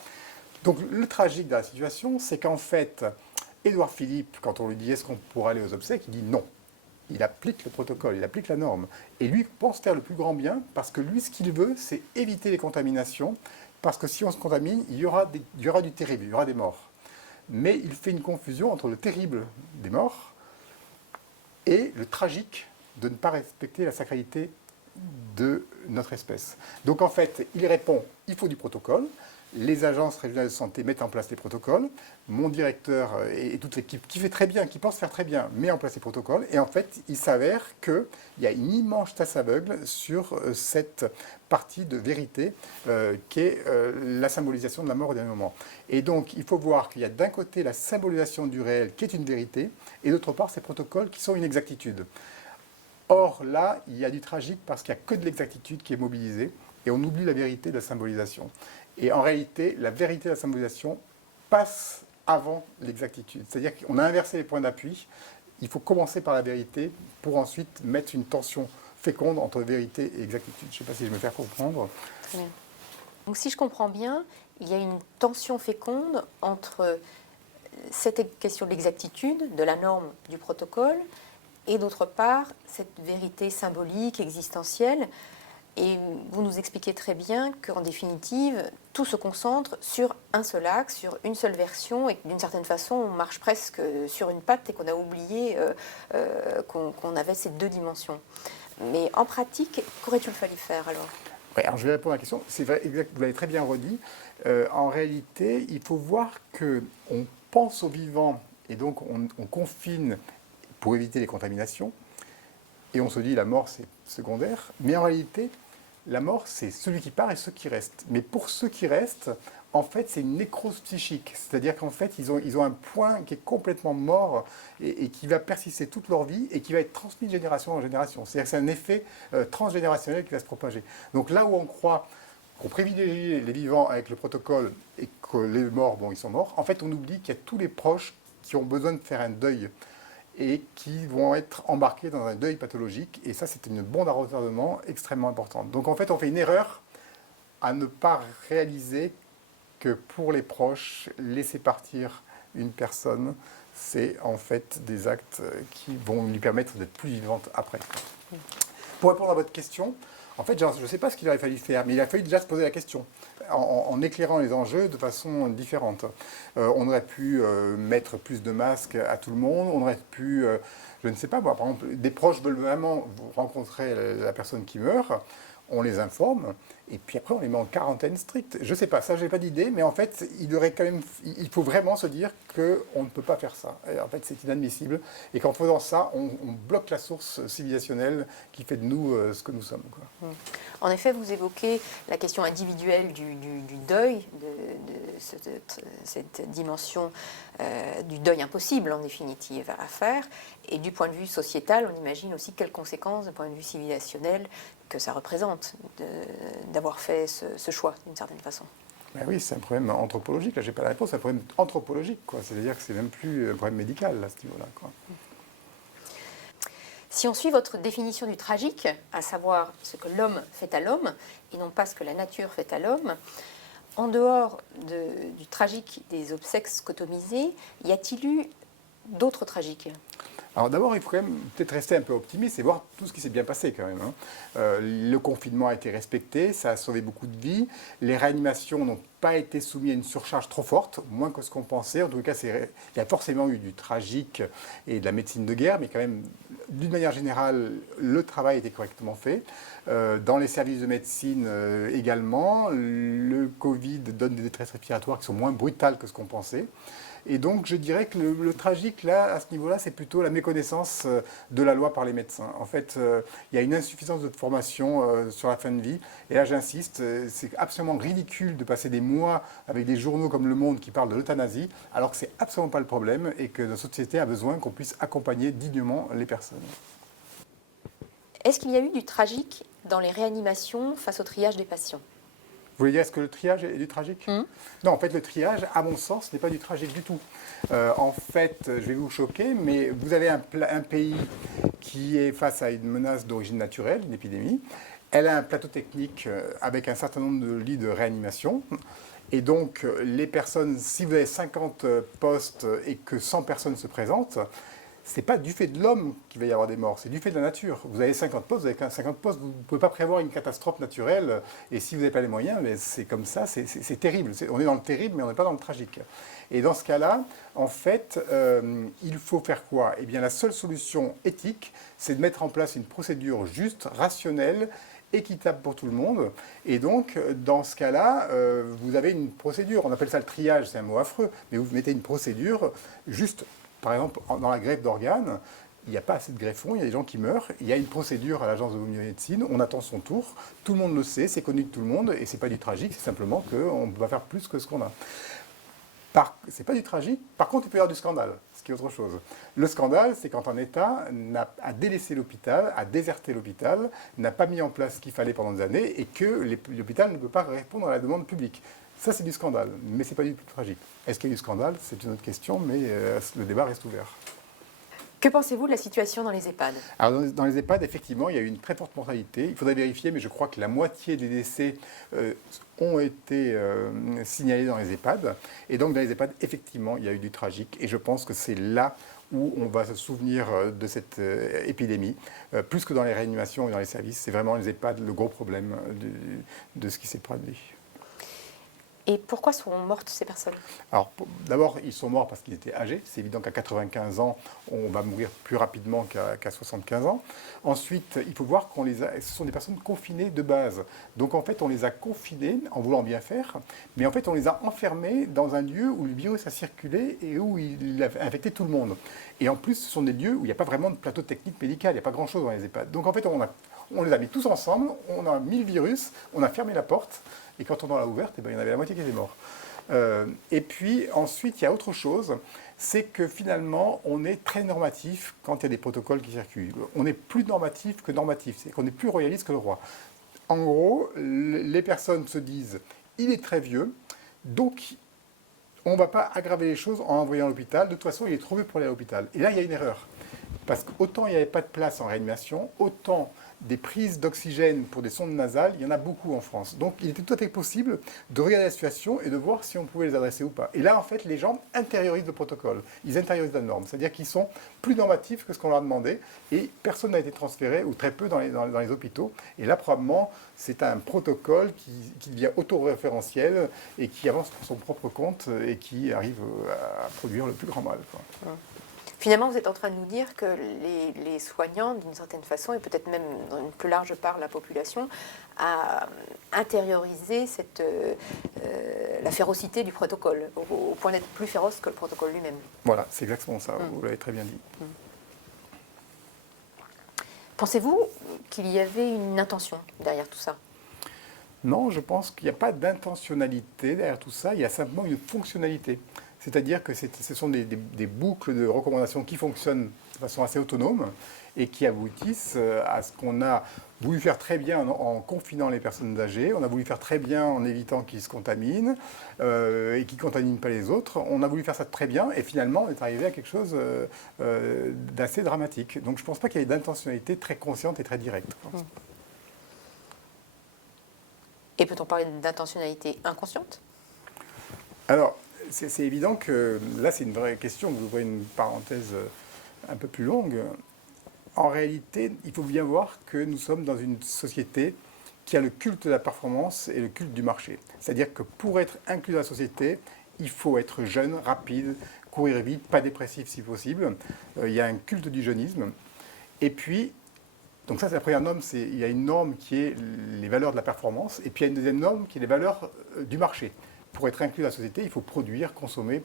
Donc le tragique de la situation, c'est qu'en fait, Édouard Philippe, quand on lui dit est-ce qu'on pourra aller aux obsèques, il dit non. Il applique le protocole, il applique la norme. Et lui pense faire le plus grand bien parce que lui, ce qu'il veut, c'est éviter les contaminations. Parce que si on se contamine, il y aura du terrible, il y aura des morts. Mais il fait une confusion entre le terrible des morts et le tragique de ne pas respecter la sacralité de notre espèce. Donc en fait, il répond, il faut du protocole. Les agences régionales de santé mettent en place les protocoles. Mon directeur et toute l'équipe qui fait très bien, qui pense faire très bien, met en place les protocoles. Et en fait, il s'avère qu'il y a une immense tasse aveugle sur cette partie de vérité qui est la symbolisation de la mort au dernier moment. Et donc, il faut voir qu'il y a d'un côté la symbolisation du réel qui est une vérité, et d'autre part ces protocoles qui sont une exactitude. Or, là, il y a du tragique parce qu'il n'y a que de l'exactitude qui est mobilisée, et on oublie la vérité de la symbolisation. Et en réalité, la vérité de la symbolisation passe avant l'exactitude. C'est-à-dire qu'on a inversé les points d'appui. Il faut commencer par la vérité pour ensuite mettre une tension féconde entre vérité et exactitude. Je ne sais pas si je me fais comprendre. Très bien. Donc si je comprends bien, il y a une tension féconde entre cette question de l'exactitude, de la norme, du protocole, et d'autre part, cette vérité symbolique, existentielle. Et vous nous expliquez très bien qu'en définitive, tout se concentre sur un seul axe, sur une seule version, et que d'une certaine façon, on marche presque sur une patte et qu'on a oublié qu'on avait ces deux dimensions. Mais en pratique, qu'aurait-il fallu faire alors? Ouais, alors je vais répondre à la question. C'est vrai, exact, vous l'avez très bien redit. En réalité, il faut voir qu'on pense aux vivants et donc on confine pour éviter les contaminations. Et on se dit la mort c'est secondaire, mais en réalité la mort c'est celui qui part et ceux qui restent. Mais pour ceux qui restent, en fait c'est une nécrose psychique, c'est-à-dire qu'en fait ils ont un point qui est complètement mort et qui va persister toute leur vie et qui va être transmis de génération en génération. C'est-à-dire que c'est un effet transgénérationnel qui va se propager. Donc là où on croit qu'on privilégie les vivants avec le protocole et que les morts, bon ils sont morts, en fait on oublie qu'il y a tous les proches qui ont besoin de faire un deuil et qui vont être embarqués dans un deuil pathologique. Et ça, c'est une bombe à retardement extrêmement importante. Donc en fait, on fait une erreur à ne pas réaliser que pour les proches, laisser partir une personne, c'est en fait des actes qui vont lui permettre d'être plus vivante après. Pour répondre à votre question, en fait, je ne sais pas ce qu'il aurait fallu faire, mais il a fallu déjà se poser la question, en éclairant les enjeux de façon différente. On aurait pu mettre plus de masques à tout le monde, on aurait pu, je ne sais pas, par exemple, des proches veulent vraiment rencontrer la personne qui meurt, on les informe, et puis après on les met en quarantaine stricte. Je ne sais pas, ça j'ai pas d'idée, mais en fait, il faut vraiment se dire qu'on ne peut pas faire ça. Et en fait, c'est inadmissible, et qu'en faisant ça, on bloque la source civilisationnelle qui fait de nous ce que nous sommes, quoi. En effet, vous évoquez la question individuelle du deuil, cette dimension du deuil impossible, en définitive, à faire. Et du point de vue sociétal, on imagine aussi quelles conséquences, du point de vue civilisationnel, que ça représente d'avoir fait ce choix, d'une certaine façon. Ben oui, c'est un problème anthropologique. Là, je n'ai pas la réponse, c'est un problème anthropologique, quoi. C'est-à-dire que c'est même plus un problème médical, à ce niveau-là, quoi. Si on suit votre définition du tragique, à savoir ce que l'homme fait à l'homme, et non pas ce que la nature fait à l'homme, en dehors du tragique des obsèques scotomisées, y a-t-il eu d'autres tragiques? Alors d'abord, il faut quand même peut-être rester un peu optimiste et voir tout ce qui s'est bien passé quand même, hein. Le confinement a été respecté, ça a sauvé beaucoup de vies. Les réanimations n'ont pas été soumises à une surcharge trop forte, moins que ce qu'on pensait. En tout cas, il y a forcément eu du tragique et de la médecine de guerre, mais quand même, d'une manière générale, le travail était correctement fait. Dans les services de médecine également, le Covid donne des détresses respiratoires qui sont moins brutales que ce qu'on pensait. Et donc, je dirais que le tragique, là, à ce niveau-là, c'est plutôt la méconnaissance de la loi par les médecins. En fait, il y a une insuffisance de formation sur la fin de vie. Et là, j'insiste, c'est absolument ridicule de passer des mois avec des journaux comme Le Monde qui parlent de l'euthanasie, alors que c'est absolument pas le problème et que notre société a besoin qu'on puisse accompagner dignement les personnes. Est-ce qu'il y a eu du tragique dans les réanimations face au triage des patients? Vous voulez dire, est-ce que le triage est du tragique? Non, en fait, le triage, à mon sens, n'est pas du tragique du tout. En fait, je vais vous choquer, mais vous avez un pays qui est face à une menace d'origine naturelle, une épidémie. Elle a un plateau technique avec un certain nombre de lits de réanimation. Et donc, les personnes, si vous avez 50 postes et que 100 personnes se présentent, ce n'est pas du fait de l'homme qu'il va y avoir des morts, c'est du fait de la nature. Vous avez 50 postes, vous avez 50 postes, vous ne pouvez pas prévoir une catastrophe naturelle, et si vous n'avez pas les moyens, c'est comme ça, c'est terrible. On est dans le terrible, mais on n'est pas dans le tragique. Et dans ce cas-là, en fait, il faut faire quoi? Eh bien, la seule solution éthique, c'est de mettre en place une procédure juste, rationnelle, équitable pour tout le monde. Et donc, dans ce cas-là, vous avez une procédure, on appelle ça le triage, c'est un mot affreux, mais vous mettez une procédure juste. Par exemple, dans la greffe d'organes, il n'y a pas assez de greffons, il y a des gens qui meurent, il y a une procédure à l'agence de biomédecine, on attend son tour, tout le monde le sait, c'est connu de tout le monde, et ce n'est pas du tragique, c'est simplement qu'on ne peut pas faire plus que ce qu'on a. Ce n'est pas du tragique, par contre, il peut y avoir du scandale, ce qui est autre chose. Le scandale, c'est quand un État a délaissé l'hôpital, a déserté l'hôpital, n'a pas mis en place ce qu'il fallait pendant des années, et que l'hôpital ne peut pas répondre à la demande publique. Ça, c'est du scandale, mais ce n'est pas du tout tragique. Est-ce qu'il y a eu du scandale? C'est une autre question, mais le débat reste ouvert. Que pensez-vous de la situation dans les EHPAD? Alors, dans les EHPAD, effectivement, il y a eu une très forte mortalité. Il faudrait vérifier, mais je crois que la moitié des décès ont été signalés dans les EHPAD. Et donc, dans les EHPAD, effectivement, il y a eu du tragique. Et je pense que c'est là où on va se souvenir de cette épidémie, plus que dans les réanimations et dans les services. C'est vraiment les EHPAD le gros problème de ce qui s'est produit. Et pourquoi sont mortes ces personnes? Alors, d'abord, ils sont morts parce qu'ils étaient âgés. C'est évident qu'à 95 ans, on va mourir plus rapidement qu'à 75 ans. Ensuite, il faut voir ce sont des personnes confinées de base. Donc, en fait, on les a confinées en voulant bien faire, mais en fait, on les a enfermés dans un lieu où le virus a circulé et où il a infecté tout le monde. Et en plus, ce sont des lieux où il n'y a pas vraiment de plateau technique médical, il n'y a pas grand-chose dans les EHPAD. Donc, en fait, on les a mis tous ensemble, on a mis le virus, on a fermé la porte, et quand on l'a ouverte, il y en avait la moitié qui étaient morts. Et puis ensuite, il y a autre chose, c'est que finalement, on est très normatif quand il y a des protocoles qui circulent. On est plus normatif que normatif, c'est qu'on est plus royaliste que le roi. En gros, les personnes se disent, il est très vieux, donc on ne va pas aggraver les choses en l'envoyant à l'hôpital, de toute façon, il est trop vieux pour aller à l'hôpital. Et là, il y a une erreur. Parce qu'autant il n'y avait pas de place en réanimation, autant des prises d'oxygène pour des sondes nasales, il y en a beaucoup en France. Donc il était tout à fait possible de regarder la situation et de voir si on pouvait les adresser ou pas. Et là, en fait, les gens intériorisent le protocole, ils intériorisent la norme. C'est-à-dire qu'ils sont plus normatifs que ce qu'on leur a demandé et personne n'a été transféré, ou très peu, dans les hôpitaux. Et là, probablement, c'est un protocole qui devient autoréférentiel et qui avance pour son propre compte et qui arrive à produire le plus grand mal, quoi. Finalement, vous êtes en train de nous dire que les soignants, d'une certaine façon, et peut-être même dans une plus large part de la population, a intériorisé la férocité du protocole, au point d'être plus féroce que le protocole lui-même. Voilà, c'est exactement ça, vous l'avez très bien dit. Pensez-vous qu'il y avait une intention derrière tout ça? Non, je pense qu'il n'y a pas d'intentionnalité derrière tout ça, il y a simplement une fonctionnalité. C'est-à-dire que ce sont des boucles de recommandations qui fonctionnent de façon assez autonome et qui aboutissent à ce qu'on a voulu faire très bien en confinant les personnes âgées, on a voulu faire très bien en évitant qu'ils se contaminent et qu'ils ne contaminent pas les autres. On a voulu faire ça très bien et finalement on est arrivé à quelque chose d'assez dramatique. Donc je ne pense pas qu'il y ait d'intentionnalité très consciente et très directe. Et peut-on parler d'intentionnalité inconsciente? Alors, c'est évident que là, c'est une vraie question. Vous ouvrez une parenthèse un peu plus longue. En réalité, il faut bien voir que nous sommes dans une société qui a le culte de la performance et le culte du marché. C'est-à-dire que pour être inclus dans la société, il faut être jeune, rapide, courir vite, pas dépressif si possible. Il y a un culte du jeunisme. Et puis, donc ça c'est la première norme, il y a une norme qui est les valeurs de la performance, et puis il y a une deuxième norme qui est les valeurs du marché. Pour être inclus dans la société, il faut produire, consommer,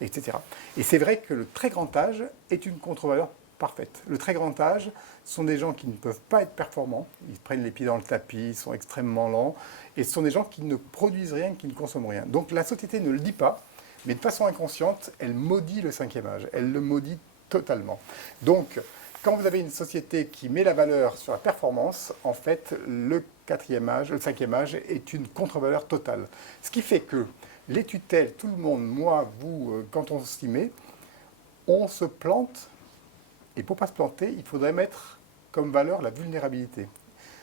etc. Et c'est vrai que le très grand âge est une contre-valeur parfaite. Le très grand âge sont des gens qui ne peuvent pas être performants, ils prennent les pieds dans le tapis, ils sont extrêmement lents, et ce sont des gens qui ne produisent rien, qui ne consomment rien. Donc la société ne le dit pas, mais de façon inconsciente, elle maudit le cinquième âge, elle le maudit totalement. Donc, quand vous avez une société qui met la valeur sur la performance, en fait, le cinquième âge est une contre-valeur totale. Ce qui fait que les tutelles, tout le monde, moi, vous, quand on s'y met, on se plante. Et pour ne pas se planter, il faudrait mettre comme valeur la vulnérabilité.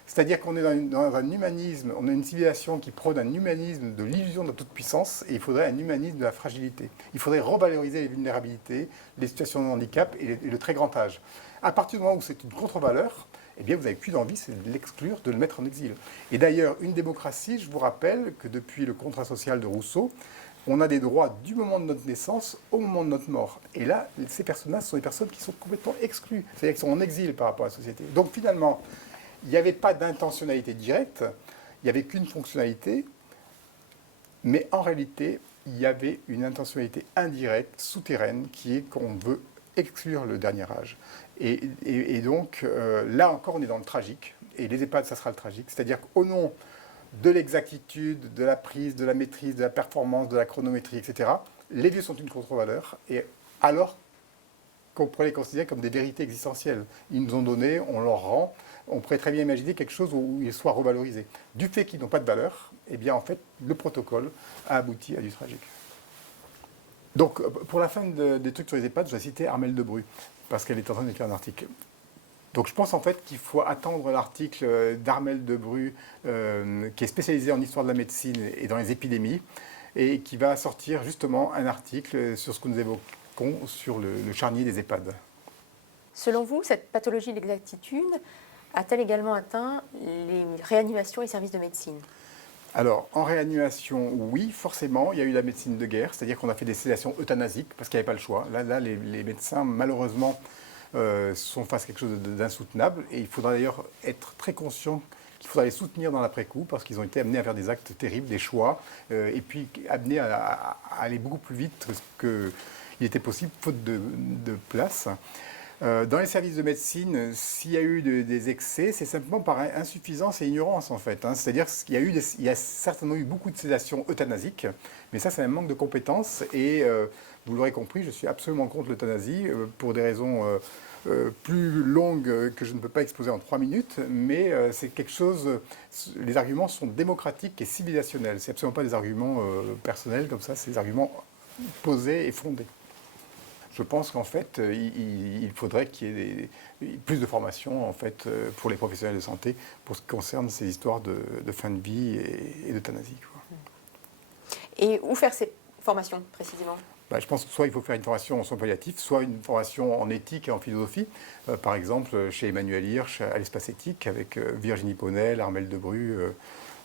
C'est-à-dire qu'on est dans un humanisme, on a une civilisation qui prône un humanisme de l'illusion de la toute-puissance, et il faudrait un humanisme de la fragilité. Il faudrait revaloriser les vulnérabilités, les situations de handicap et le très grand âge. À partir du moment où c'est une contre-valeur, eh bien vous n'avez plus d'envie, c'est de l'exclure, de le mettre en exil. Et d'ailleurs, une démocratie, je vous rappelle que depuis le contrat social de Rousseau, on a des droits du moment de notre naissance au moment de notre mort. Et là, ces personnes-là sont des personnes qui sont complètement exclues, c'est-à-dire qu'ils sont en exil par rapport à la société. Donc finalement, il n'y avait pas d'intentionnalité directe, il n'y avait qu'une fonctionnalité, mais en réalité, il y avait une intentionnalité indirecte, souterraine, qui est qu'on veut exclure le dernier âge. Et donc, là encore, on est dans le tragique, et les EHPAD, ça sera le tragique, c'est-à-dire qu'au nom de l'exactitude, de la prise, de la maîtrise, de la performance, de la chronométrie, etc., les vieux sont une contre-valeur, et alors qu'on pourrait les considérer comme des vérités existentielles. Ils nous ont donné, on leur rend. On pourrait très bien imaginer quelque chose où ils soient revalorisés. Du fait qu'ils n'ont pas de valeur, eh bien en fait, le protocole a abouti à du tragique. Donc, pour la fin des trucs sur les EHPAD, je vais citer Armelle Debru, parce qu'elle est en train d'écrire un article. Donc je pense en fait qu'il faut attendre l'article d'Armelle Debru, qui est spécialisé en histoire de la médecine et dans les épidémies, et qui va sortir justement un article sur ce que nous évoquons sur le charnier des EHPAD. Selon vous, cette pathologie de l'exactitude a-t-elle également atteint les réanimations et services de médecine ? Alors, en réanimation, oui, forcément, il y a eu la médecine de guerre, c'est-à-dire qu'on a fait des sédations euthanasiques parce qu'il n'y avait pas le choix. Là les médecins, malheureusement, sont face à quelque chose d'insoutenable, et il faudra d'ailleurs être très conscient qu'il faudra les soutenir dans l'après-coup parce qu'ils ont été amenés à faire des actes terribles, des choix, et puis amenés à aller beaucoup plus vite que il était possible, faute de place. Dans les services de médecine, s'il y a eu des excès, c'est simplement par insuffisance et ignorance en fait. C'est-à-dire qu'il y a certainement eu beaucoup de sédations euthanasiques, mais ça c'est un manque de compétences, et vous l'aurez compris, je suis absolument contre l'euthanasie pour des raisons plus longues que je ne peux pas exposer en 3 minutes, mais c'est quelque chose, les arguments sont démocratiques et civilisationnels. C'est absolument pas des arguments personnels comme ça, c'est des arguments posés et fondés. Je pense qu'en fait, il faudrait qu'il y ait plus de formation en fait, pour les professionnels de santé pour ce qui concerne ces histoires de fin de vie et d'euthanasie. Et où faire ces formations précisément ? Je pense que soit il faut faire une formation en soins palliatifs, soit une formation en éthique et en philosophie. Par exemple, chez Emmanuel Hirsch, à l'Espace Éthique, avec Virginie Ponel, Armelle Debru.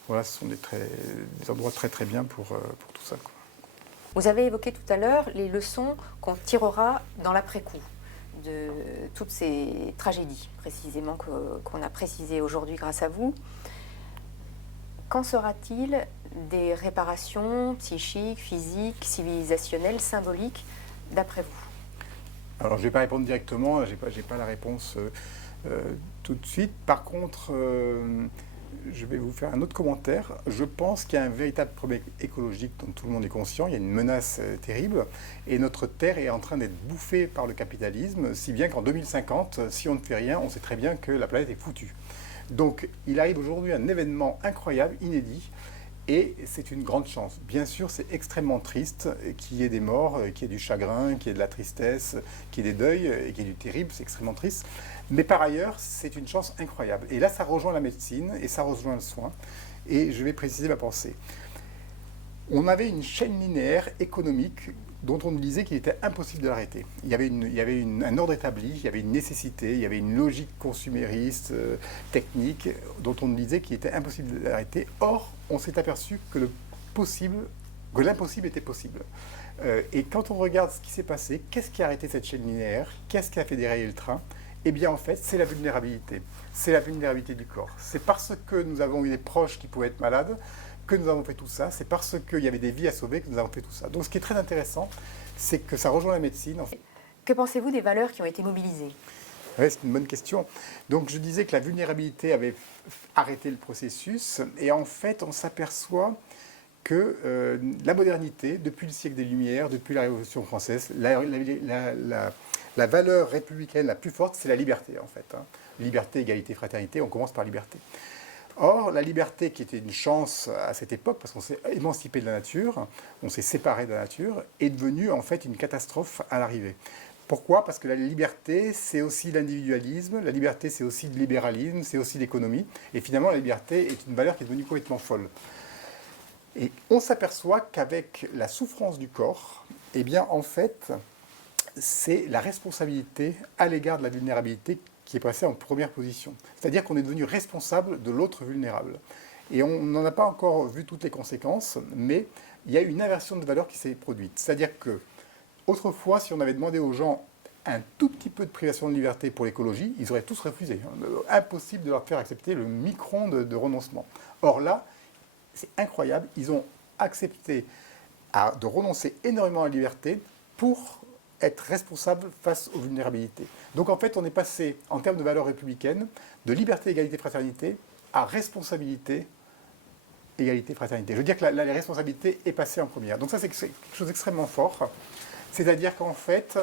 Voilà, ce sont des endroits très très bien pour tout ça. Vous avez évoqué tout à l'heure les leçons qu'on tirera dans l'après-coup de toutes ces tragédies, précisément, qu'on a précisées aujourd'hui grâce à vous. Qu'en sera-t-il des réparations psychiques, physiques, civilisationnelles, symboliques, d'après vous ? Alors, je ne vais pas répondre directement, je n'ai pas la réponse tout de suite. Par contre, je vais vous faire un autre commentaire. Je pense qu'il y a un véritable problème écologique dont tout le monde est conscient. Il y a une menace terrible, et notre Terre est en train d'être bouffée par le capitalisme, si bien qu'en 2050, si on ne fait rien, on sait très bien que la planète est foutue. Donc, il arrive aujourd'hui un événement incroyable, inédit, et c'est une grande chance. Bien sûr, c'est extrêmement triste qu'il y ait des morts, qu'il y ait du chagrin, qu'il y ait de la tristesse, qu'il y ait des deuils, et qu'il y ait du terrible, c'est extrêmement triste. Mais par ailleurs, c'est une chance incroyable. Et là, ça rejoint la médecine et ça rejoint le soin. Et je vais préciser ma pensée. On avait une chaîne linéaire économique dont on nous disait qu'il était impossible de l'arrêter. Il y avait un ordre établi, il y avait une nécessité, il y avait une logique consumériste, technique, dont on nous disait qu'il était impossible de l'arrêter. Or, on s'est aperçu que l'impossible était possible. Et quand on regarde ce qui s'est passé, qu'est-ce qui a arrêté cette chaîne linéaire ? Qu'est-ce qui a fait dérailler le train ? Eh bien, en fait, c'est la vulnérabilité. C'est la vulnérabilité du corps. C'est parce que nous avons eu des proches qui pouvaient être malades que nous avons fait tout ça. C'est parce qu'il y avait des vies à sauver que nous avons fait tout ça. Donc, ce qui est très intéressant, c'est que ça rejoint la médecine. Que pensez-vous des valeurs qui ont été mobilisées? Oui, c'est une bonne question. Donc, je disais que la vulnérabilité avait arrêté le processus. Et en fait, on s'aperçoit que la modernité, depuis le siècle des Lumières, depuis la Révolution française, la valeur républicaine la plus forte, c'est la liberté, en fait. Liberté, égalité, fraternité, on commence par liberté. Or, la liberté, qui était une chance à cette époque, parce qu'on s'est émancipé de la nature, on s'est séparé de la nature, est devenue en fait une catastrophe à l'arrivée. Pourquoi? Parce que la liberté, c'est aussi l'individualisme, la liberté, c'est aussi le libéralisme, c'est aussi l'économie, et finalement, la liberté est une valeur qui est devenue complètement folle. Et on s'aperçoit qu'avec la souffrance du corps, eh bien, en fait, c'est la responsabilité à l'égard de la vulnérabilité qui est passée en première position. C'est-à-dire qu'on est devenu responsable de l'autre vulnérable. Et on n'en a pas encore vu toutes les conséquences, mais il y a une inversion de valeur qui s'est produite. C'est-à-dire que, autrefois, si on avait demandé aux gens un tout petit peu de privation de liberté pour l'écologie, ils auraient tous refusé. Impossible de leur faire accepter le micron de renoncement. Or là, c'est incroyable, ils ont accepté de renoncer énormément à la liberté pour être responsables face aux vulnérabilités. Donc en fait, on est passé, en termes de valeurs républicaines, de liberté, égalité, fraternité, à responsabilité, égalité, fraternité. Je veux dire que la responsabilité est passée en première. Donc ça, c'est quelque chose d'extrêmement fort. C'est-à-dire qu'en fait,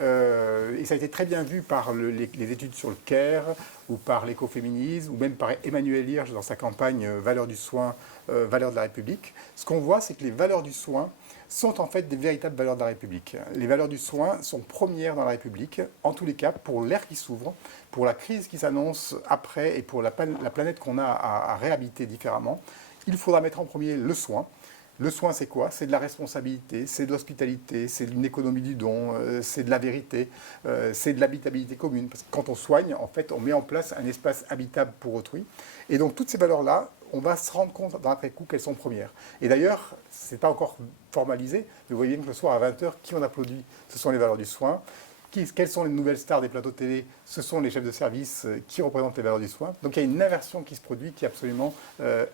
et ça a été très bien vu par les études sur le CARE, ou par l'écoféminisme, ou même par Emmanuel Hirsch dans sa campagne Valeurs du soin, valeurs de la République. Ce qu'on voit, c'est que les valeurs du soin sont en fait des véritables valeurs de la République. Les valeurs du soin sont premières dans la République, en tous les cas, pour l'ère qui s'ouvre, pour la crise qui s'annonce après et pour la planète qu'on a à réhabiter différemment. Il faudra mettre en premier le soin. Le soin, c'est quoi? C'est de la responsabilité, c'est de l'hospitalité, c'est d'une économie du don, c'est de la vérité, c'est de l'habitabilité commune. Parce que quand on soigne, en fait, on met en place un espace habitable pour autrui. Et donc, toutes ces valeurs-là, on va se rendre compte dans l'après-coup qu'elles sont premières. Et d'ailleurs, ce n'est pas encore formalisé, mais vous voyez bien que le soir à 20h, qui on applaudit? Ce sont les valeurs du soin. Quelles sont les nouvelles stars des plateaux de télé? Ce sont les chefs de service qui représentent les valeurs du soin. Donc il y a une inversion qui se produit qui est absolument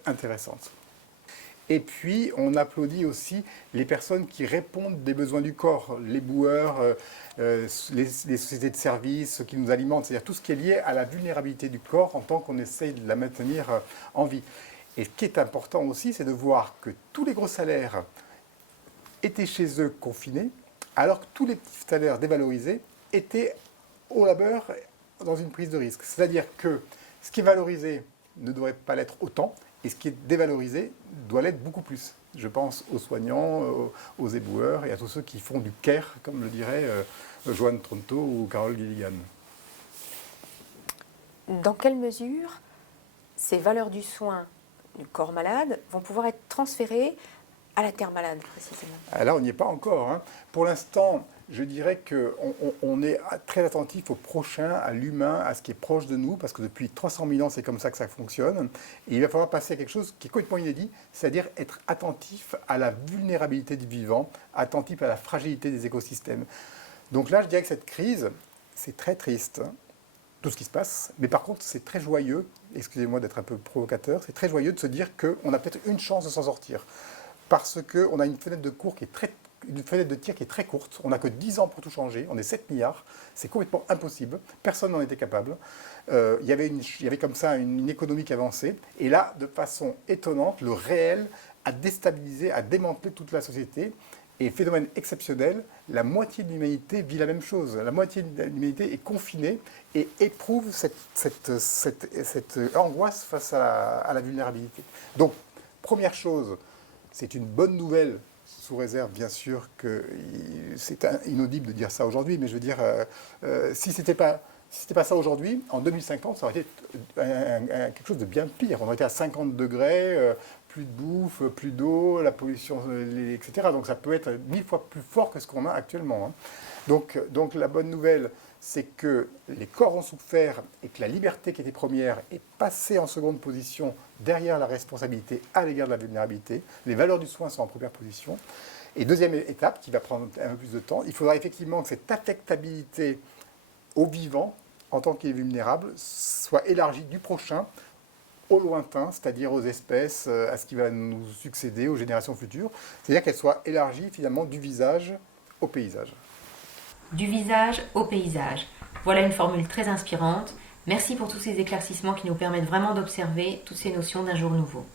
intéressante. Et puis, on applaudit aussi les personnes qui répondent des besoins du corps, les boueurs, les sociétés de services, ceux qui nous alimentent, c'est-à-dire tout ce qui est lié à la vulnérabilité du corps en tant qu'on essaye de la maintenir en vie. Et ce qui est important aussi, c'est de voir que tous les gros salaires étaient chez eux confinés, alors que tous les petits salaires dévalorisés étaient au labeur dans une prise de risque. C'est-à-dire que ce qui est valorisé ne devrait pas l'être autant, et ce qui est dévalorisé doit l'être beaucoup plus. Je pense aux soignants, aux éboueurs et à tous ceux qui font du care, comme le dirait Joanne Tronto ou Carole Gilligan. Dans quelle mesure ces valeurs du soin du corps malade vont pouvoir être transférées à la terre malade, précisément? Là, on n'y est pas encore. Hein. Pour l'instant, je dirais qu'on est très attentif au prochain, à l'humain, à ce qui est proche de nous, parce que depuis 300 000 ans, c'est comme ça que ça fonctionne. Et il va falloir passer à quelque chose qui est complètement inédit, c'est-à-dire être attentif à la vulnérabilité du vivant, attentif à la fragilité des écosystèmes. Donc là, je dirais que cette crise, c'est très triste, hein, tout ce qui se passe, mais par contre, c'est très joyeux, excusez-moi d'être un peu provocateur, c'est très joyeux de se dire qu'on a peut-être une chance de s'en sortir. Parce qu'on a une fenêtre de tir qui est très courte. On n'a que 10 ans pour tout changer. On est 7 milliards. C'est complètement impossible. Personne n'en était capable. Il y avait comme ça une économie qui avançait. Et là, de façon étonnante, le réel a déstabilisé, a démantelé toute la société. Et phénomène exceptionnel, la moitié de l'humanité vit la même chose. La moitié de l'humanité est confinée et éprouve cette angoisse face à la vulnérabilité. Donc, première chose, c'est une bonne nouvelle, sous réserve bien sûr que c'est inaudible de dire ça aujourd'hui, mais je veux dire, si ce n'était pas ça aujourd'hui, en 2050, ça aurait été quelque chose de bien pire. On aurait été à 50 degrés, plus de bouffe, plus d'eau, la pollution, etc. Donc ça peut être 1000 fois plus fort que ce qu'on a actuellement. Hein. Donc la bonne nouvelle, c'est que les corps ont souffert et que la liberté qui était première est passée en seconde position derrière la responsabilité à l'égard de la vulnérabilité. Les valeurs du soin sont en première position. Et deuxième étape, qui va prendre un peu plus de temps, il faudra effectivement que cette affectabilité au vivant en tant qu'il est vulnérable, soit élargie du prochain au lointain, c'est-à-dire aux espèces, à ce qui va nous succéder, aux générations futures. C'est-à-dire qu'elle soit élargie finalement du visage au paysage. Du visage au paysage. Voilà une formule très inspirante. Merci pour tous ces éclaircissements qui nous permettent vraiment d'observer toutes ces notions d'un jour nouveau.